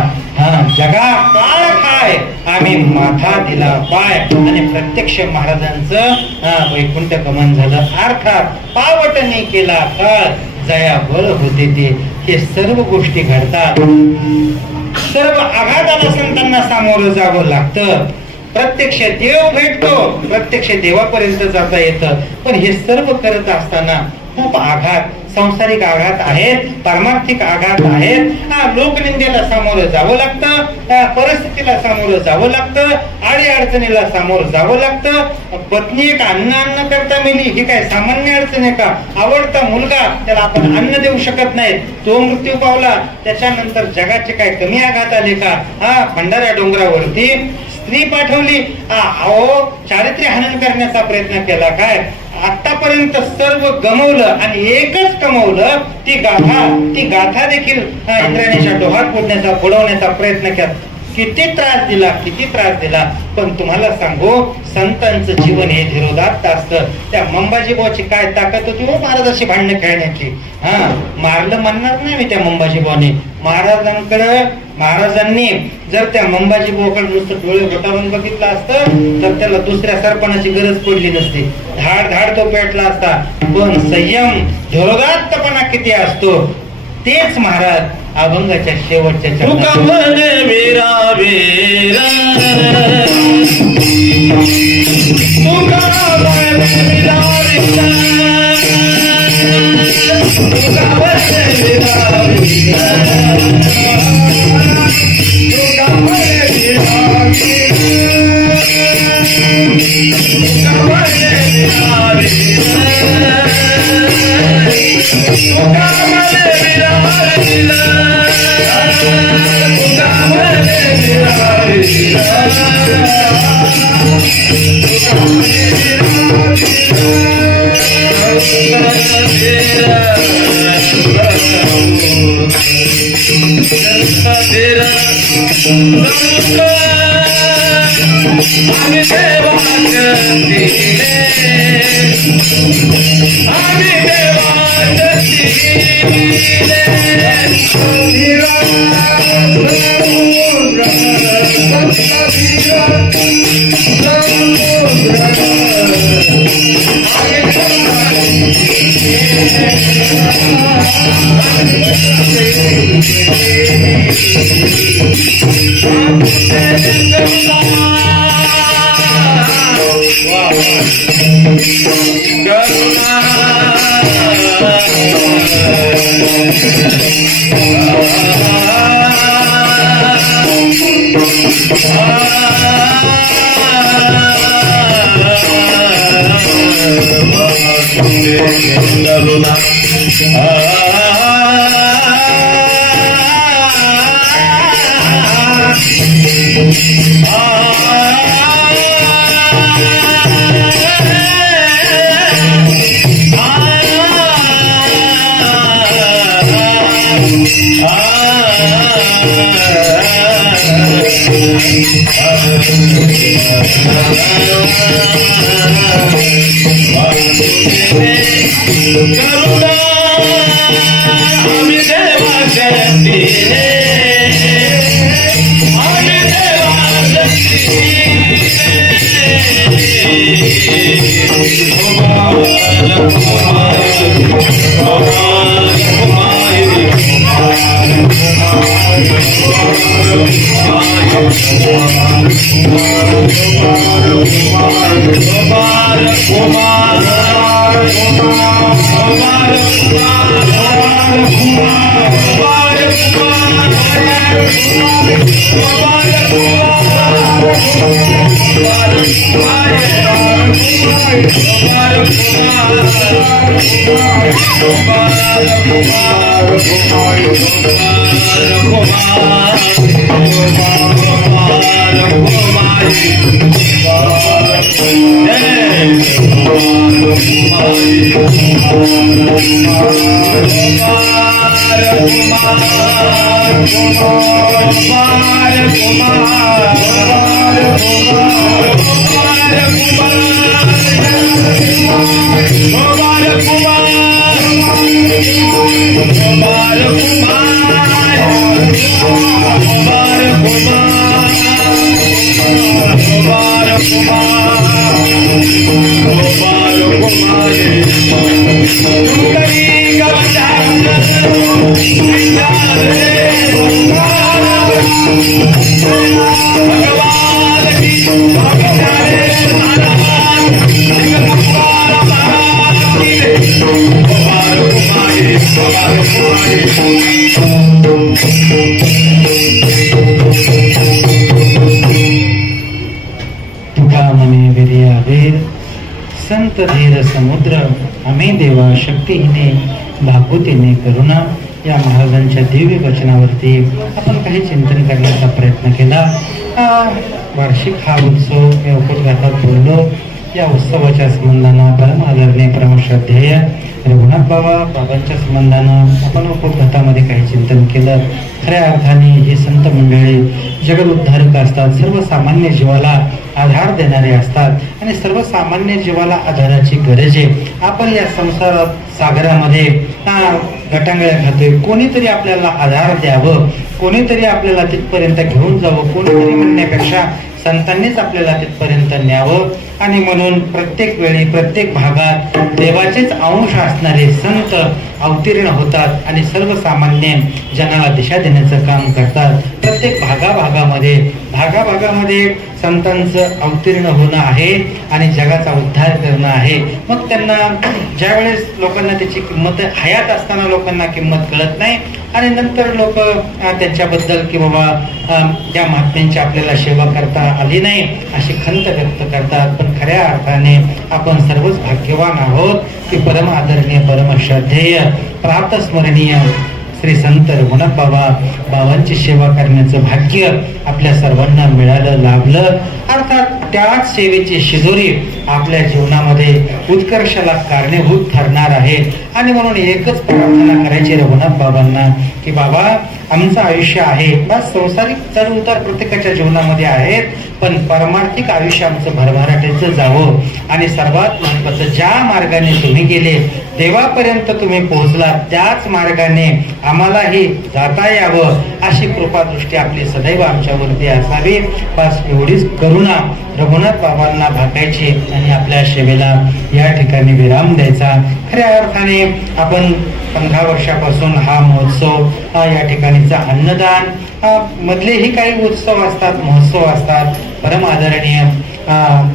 जगा काळ काय, आम्ही माथा दिला पाय. आणि प्रत्यक्ष महाराजांचं वैकुंठ गमन झालं. अर्थात पावटने केला काळ जया बळ होते ते. हे सर्व गोष्टी घडतात. सर्व आघाताला संतांना सामोरं जावं लागतं. प्रत्यक्ष देव भेटतो, प्रत्यक्ष देवापर्यंत जाता येतं. पण हे सर्व करत असताना खूप आघात, सांसारिक आघात आहेत, पारमार्थिक आघात आहेत. लोकनिंदेला सामोरं जावं लागतं, परिस्थितीला सामोरं जावं लागतं, आडी अडचणीला सामोरं जावं लागतं. पत्नी एक अन्न करता मेली, ही काय सामान्य अडचण आहे का? आवडता मुलगा, त्याला आपण अन्न देऊ शकत नाही, तो मृत्यू पावला. त्याच्यानंतर जगाचे काय कमी आघात आले का? भंडारा डोंगरावरती स्त्री पाठवली, चारित्र्य हनन करण्याचा प्रयत्न केला. काय आतापर्यंत सर्व गमवलं आणि एकच कमवलं, ती गाथा देखील इंद्रायणीच्या डोहात फोडवण्याचा प्रयत्न केला. किती त्रास दिला. पण तुम्हाला सांगू, संतांचं जीवन हे धीरोदात्त असतं. त्या मंबाजीबाची काय ताकद होती हो महाराजाशी भांडणं खेळण्याची. मारलं म्हणणार नाही मी त्या मंबाजीबाने. महाराजांनी जर त्या मंबाजीबाकडे नुसतं डोळे घोटावून बघितलं असतं तर त्याला दुसऱ्या सरपणाची गरज पडली नसती. धाड तो पेटला असता. पण संयम, धीरोदात्तपणा किती असतो तेच महाराज अभंगाच्या शेवटच्या महावीर संत धीर समुद्र आम्ही देवा शक्तीने भागवतीने करुणा या महाराजांच्या दिव्य वचनावरती आपण काही चिंतन करण्याचा प्रयत्न केला. वार्षिक हा उत्सव या उपद्घातात बोललो. या उत्सवाच्या संबंधानं परम आदरणीय परम श्रद्धेय रघुनाथ बाबांच्या संबंधानं आपण उपद्घातामध्ये काही चिंतन केलं. खऱ्या अर्थाने हे संत मंडळी जगदुद्धारक असतात, सर्वसामान्य जीवाला आधार देणारे असतात आणि सर्वसामान्य जीवाला आधाराची गरज आहे. आपण या संसारात सागरामध्ये गटांगळ्या खातोय. कोणीतरी आपल्याला आधार द्यावं, कोणीतरी आपल्याला तिथपर्यंत घेऊन जावं, कोणीतरी म्हणण्यापेक्षा संतांनीच आपल्याला तिथपर्यंत न्यावं. आणि म्हणून प्रत्येक वेळी प्रत्येक भागात देवाचेच अंश असणारे संत अवतीर्ण होतात आणि सर्वसामान्य जनाला दिशा देण्याचं काम करतात. प्रत्येक भागाभागामध्ये संतांचं अवतीर्ण होणं आहे आणि जगाचा उद्धार करणं आहे. मग त्यांना ज्यावेळेस लोकांना त्याची किंमत हयात असताना लोकांना किंमत कळत नाही आणि नंतर लोक त्यांच्याबद्दल की बाबा त्या महात्म्यांची आपल्याला सेवा करता आली नाही अशी खंत व्यक्त करतात. पण खऱ्या अर्थाने आपण सर्वच भाग्यवान आहोत की परम आदरणीय परम श्रद्धेय प्रातस्मरणीय श्री संत रघुनाथ बाबांची सेवा करण्याचं भाग्य आपल्या सर्वांना मिळालं, लाभलं. अर्थात त्याच सेवेची शिदोरी आपल्या जीवनामध्ये उत्कर्षाला कारणीभूत ठरणार आहे. आणि म्हणून एकच प्रार्थना करायची रघुनाथ बाबांना की बाबा आमचं आयुष्य आहे, बस संसारिक चढ उतार प्रत्येकाच्या जीवनामध्ये आहेत, पण परमार्थिक आयुष्य आमचं भरभराटीचं जावं. आणि सर्वात महत्वाचं, ज्या मार्गाने तुम्ही गेले देवापर्यंत तुम्ही पोहोचला त्याच मार्गाने आम्हालाही जाता यावं अशी कृपादृष्टी आपली सदैव आमच्यावरती असावी. बस एवढीच करुणा रघुनाथ बाबांना भाकायची आणि आपल्या सेवेला या ठिकाणी विराम द्यायचा. खऱ्या अर्थाने आपण 15 वर्षापासून हा महोत्सव या ठिकाणीचा अन्नदान मधलेही काही उत्सव असतात, महोत्सव असतात. परम आदरणीय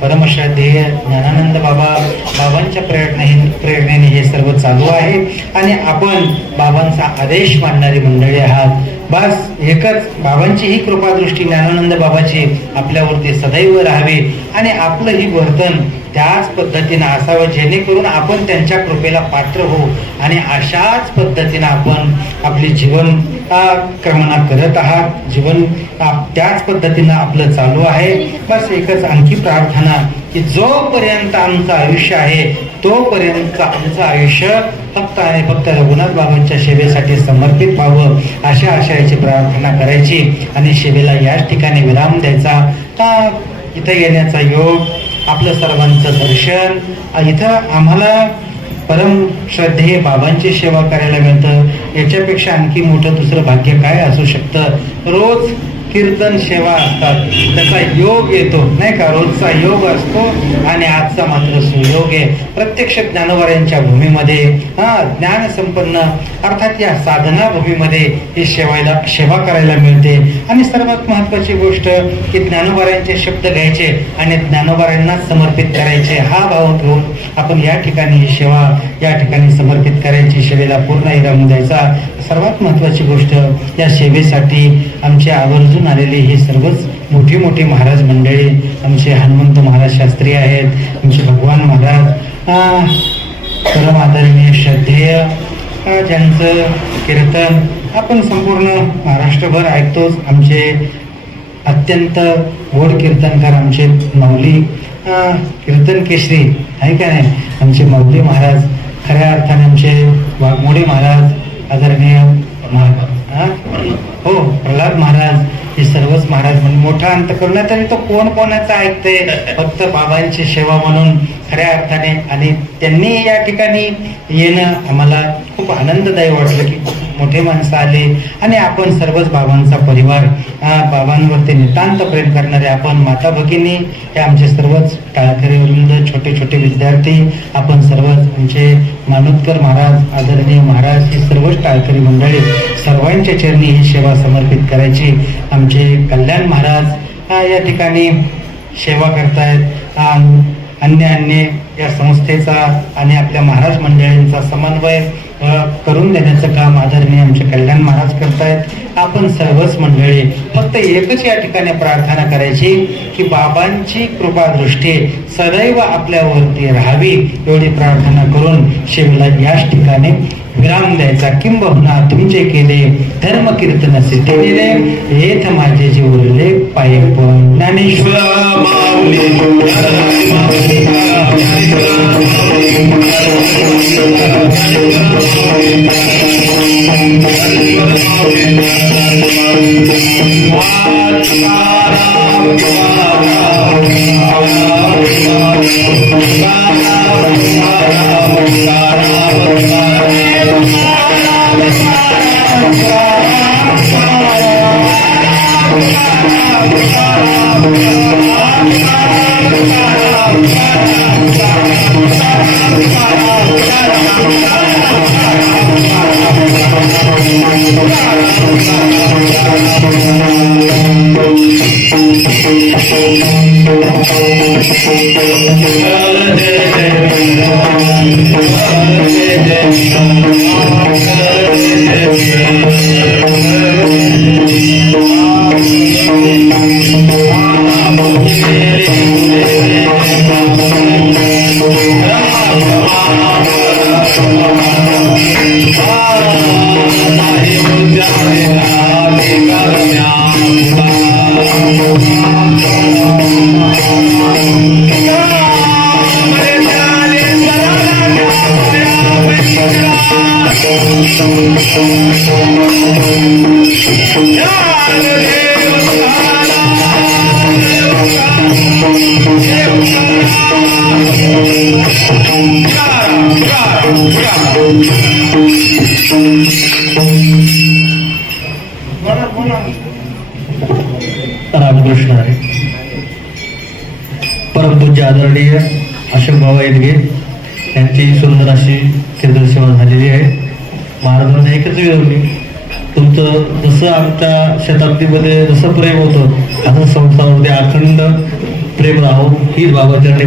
परमश्रद्धेय ज्ञानानंद बाबांच्या प्रेरणेने हे सर्व चालू आहे आणि आपण बाबांचा आदेश मानणारी मंडळी आहात. बस एकच बाबांची ही कृपादृष्टी ज्ञानानंद बाबाची आपल्यावरती सदैव राहावी आणि आपलं ही वर्तन त्याच पद्धतीनं असावं जेणेकरून आपण त्यांच्या कृपेला पात्र होऊ. आणि अशाच पद्धतीनं आपण आपली जीवन क्रमणा करत आहात. जीवन त्याच पद्धतीनं आपलं चालू आहे. बस एकच आणखी प्रार्थना की जोपर्यंत आमचं आयुष्य आहे तोपर्यंत आमचं आयुष्य फक्त आणि फक्त रघुनाथ बाबांच्या सेवेसाठी समर्पित व्हावं अशा आशयाची प्रार्थना करायची आणि सेवेला याच ठिकाणी विराम द्यायचा. इथं येण्याचा योग, आपलं सर्वांचं दर्शन, इथं आम्हाला परम श्रद्धेय बाबांची सेवा करायला मिळतं. याच्यापेक्षा आणखी मोठं दुसरं भाग्य काय असू शकतं. रोज कीर्तन सेवा असतात, त्याचा योग येतो नाही का, रोजचा योग असतो आणि आजचा मात्र सुयोग आहे. प्रत्यक्ष ज्ञानोबाऱ्यांच्या भूमीमध्ये ज्ञान संपन्न अर्थात या साधना भूमीमध्ये ही सेवा करायला मिळते. आणि सर्वात महत्वाची गोष्ट की ज्ञानोबाऱ्यांचे शब्द घ्यायचे आणि ज्ञानोबाऱ्यांना समर्पित करायचे हा भाव घेऊन आपण या ठिकाणी ही सेवा या ठिकाणी समर्पित करायची, सेवेला पूर्ण विराम द्यायचा. सर्वात महत्वाची गोष्ट या सेवेसाठी आमचे आवर्जून आलेली ही सर्वच मोठी मोठी महाराज मंडळी, आमचे हनुमंत महाराज शास्त्री आहेत, आमचे भगवान महाराज, परम आदरणीय श्रद्धेय ज्यांचं कीर्तन आपण संपूर्ण महाराष्ट्रभर ऐकतोच. आमचे अत्यंत गोड कीर्तनकार आमचे माऊली कीर्तन केशरी आहे का नाही, आमचे माऊली महाराज, खऱ्या अर्थाने आमचे वाघमोडे महाराज, आदरणीय हो प्रल्हाद महाराज, हे सर्वच महाराज म्हणून मोठा अंत करून तरी तो कोण कोणाचा ऐकते, फक्त बाबांची सेवा म्हणून खऱ्या अर्थाने. आणि त्यांनी या ठिकाणी येणं आम्हाला खूप आनंददायी वाटलं की मोठे माणसं आले आणि आपण सर्वच बाबांचा परिवार, बाबांवरती नितांत प्रेम करणारे आपण माता भगिनी, हे आमचे सर्वच टाळकरी वृंद, छोटे छोटे विद्यार्थी, आपण सर्वच आमचे मानोदकर महाराज, आदरणीय महाराज, ही सर्वच टाळकरी मंडळी सर्वांच्या चरणी ही सेवा समर्पित करायची. आमचे कल्याण महाराज या ठिकाणी सेवा करतायत. अन्य या संस्थेचा आणि आपल्या महाराज मंडळींचा समन्वय करून देण्याचं काम आदरणीय आमचे कल्याण महाराज करतायत. आपण सर्वच मंडळी फक्त फक्त एकच या ठिकाणी प्रार्थना करायची की बाबांची कृपा दृष्टी सदैव आपल्यावरती राहावी, एवढी प्रार्थना करून शिवला याच ठिकाणी विराम द्यायचा. किंबहुना तुमचे केले धर्म कीर्तन सिद्धी दिले, येथ माझे जे उरले पाय पण. ज्ञानेश्वर रामकृष्ण आहे. परमपूज्य आदरणीय अशोक बाबा येदगे यांची सुंदर अशी कीर्तनसेवा झालेली आहे. महाराजांना एकच विनवणी, तुमचं जसं आमच्या शताब्दीमध्ये जसं प्रेम होतं असं संसारामध्ये अखंड प्रेम राहो हीच बाबाचरणी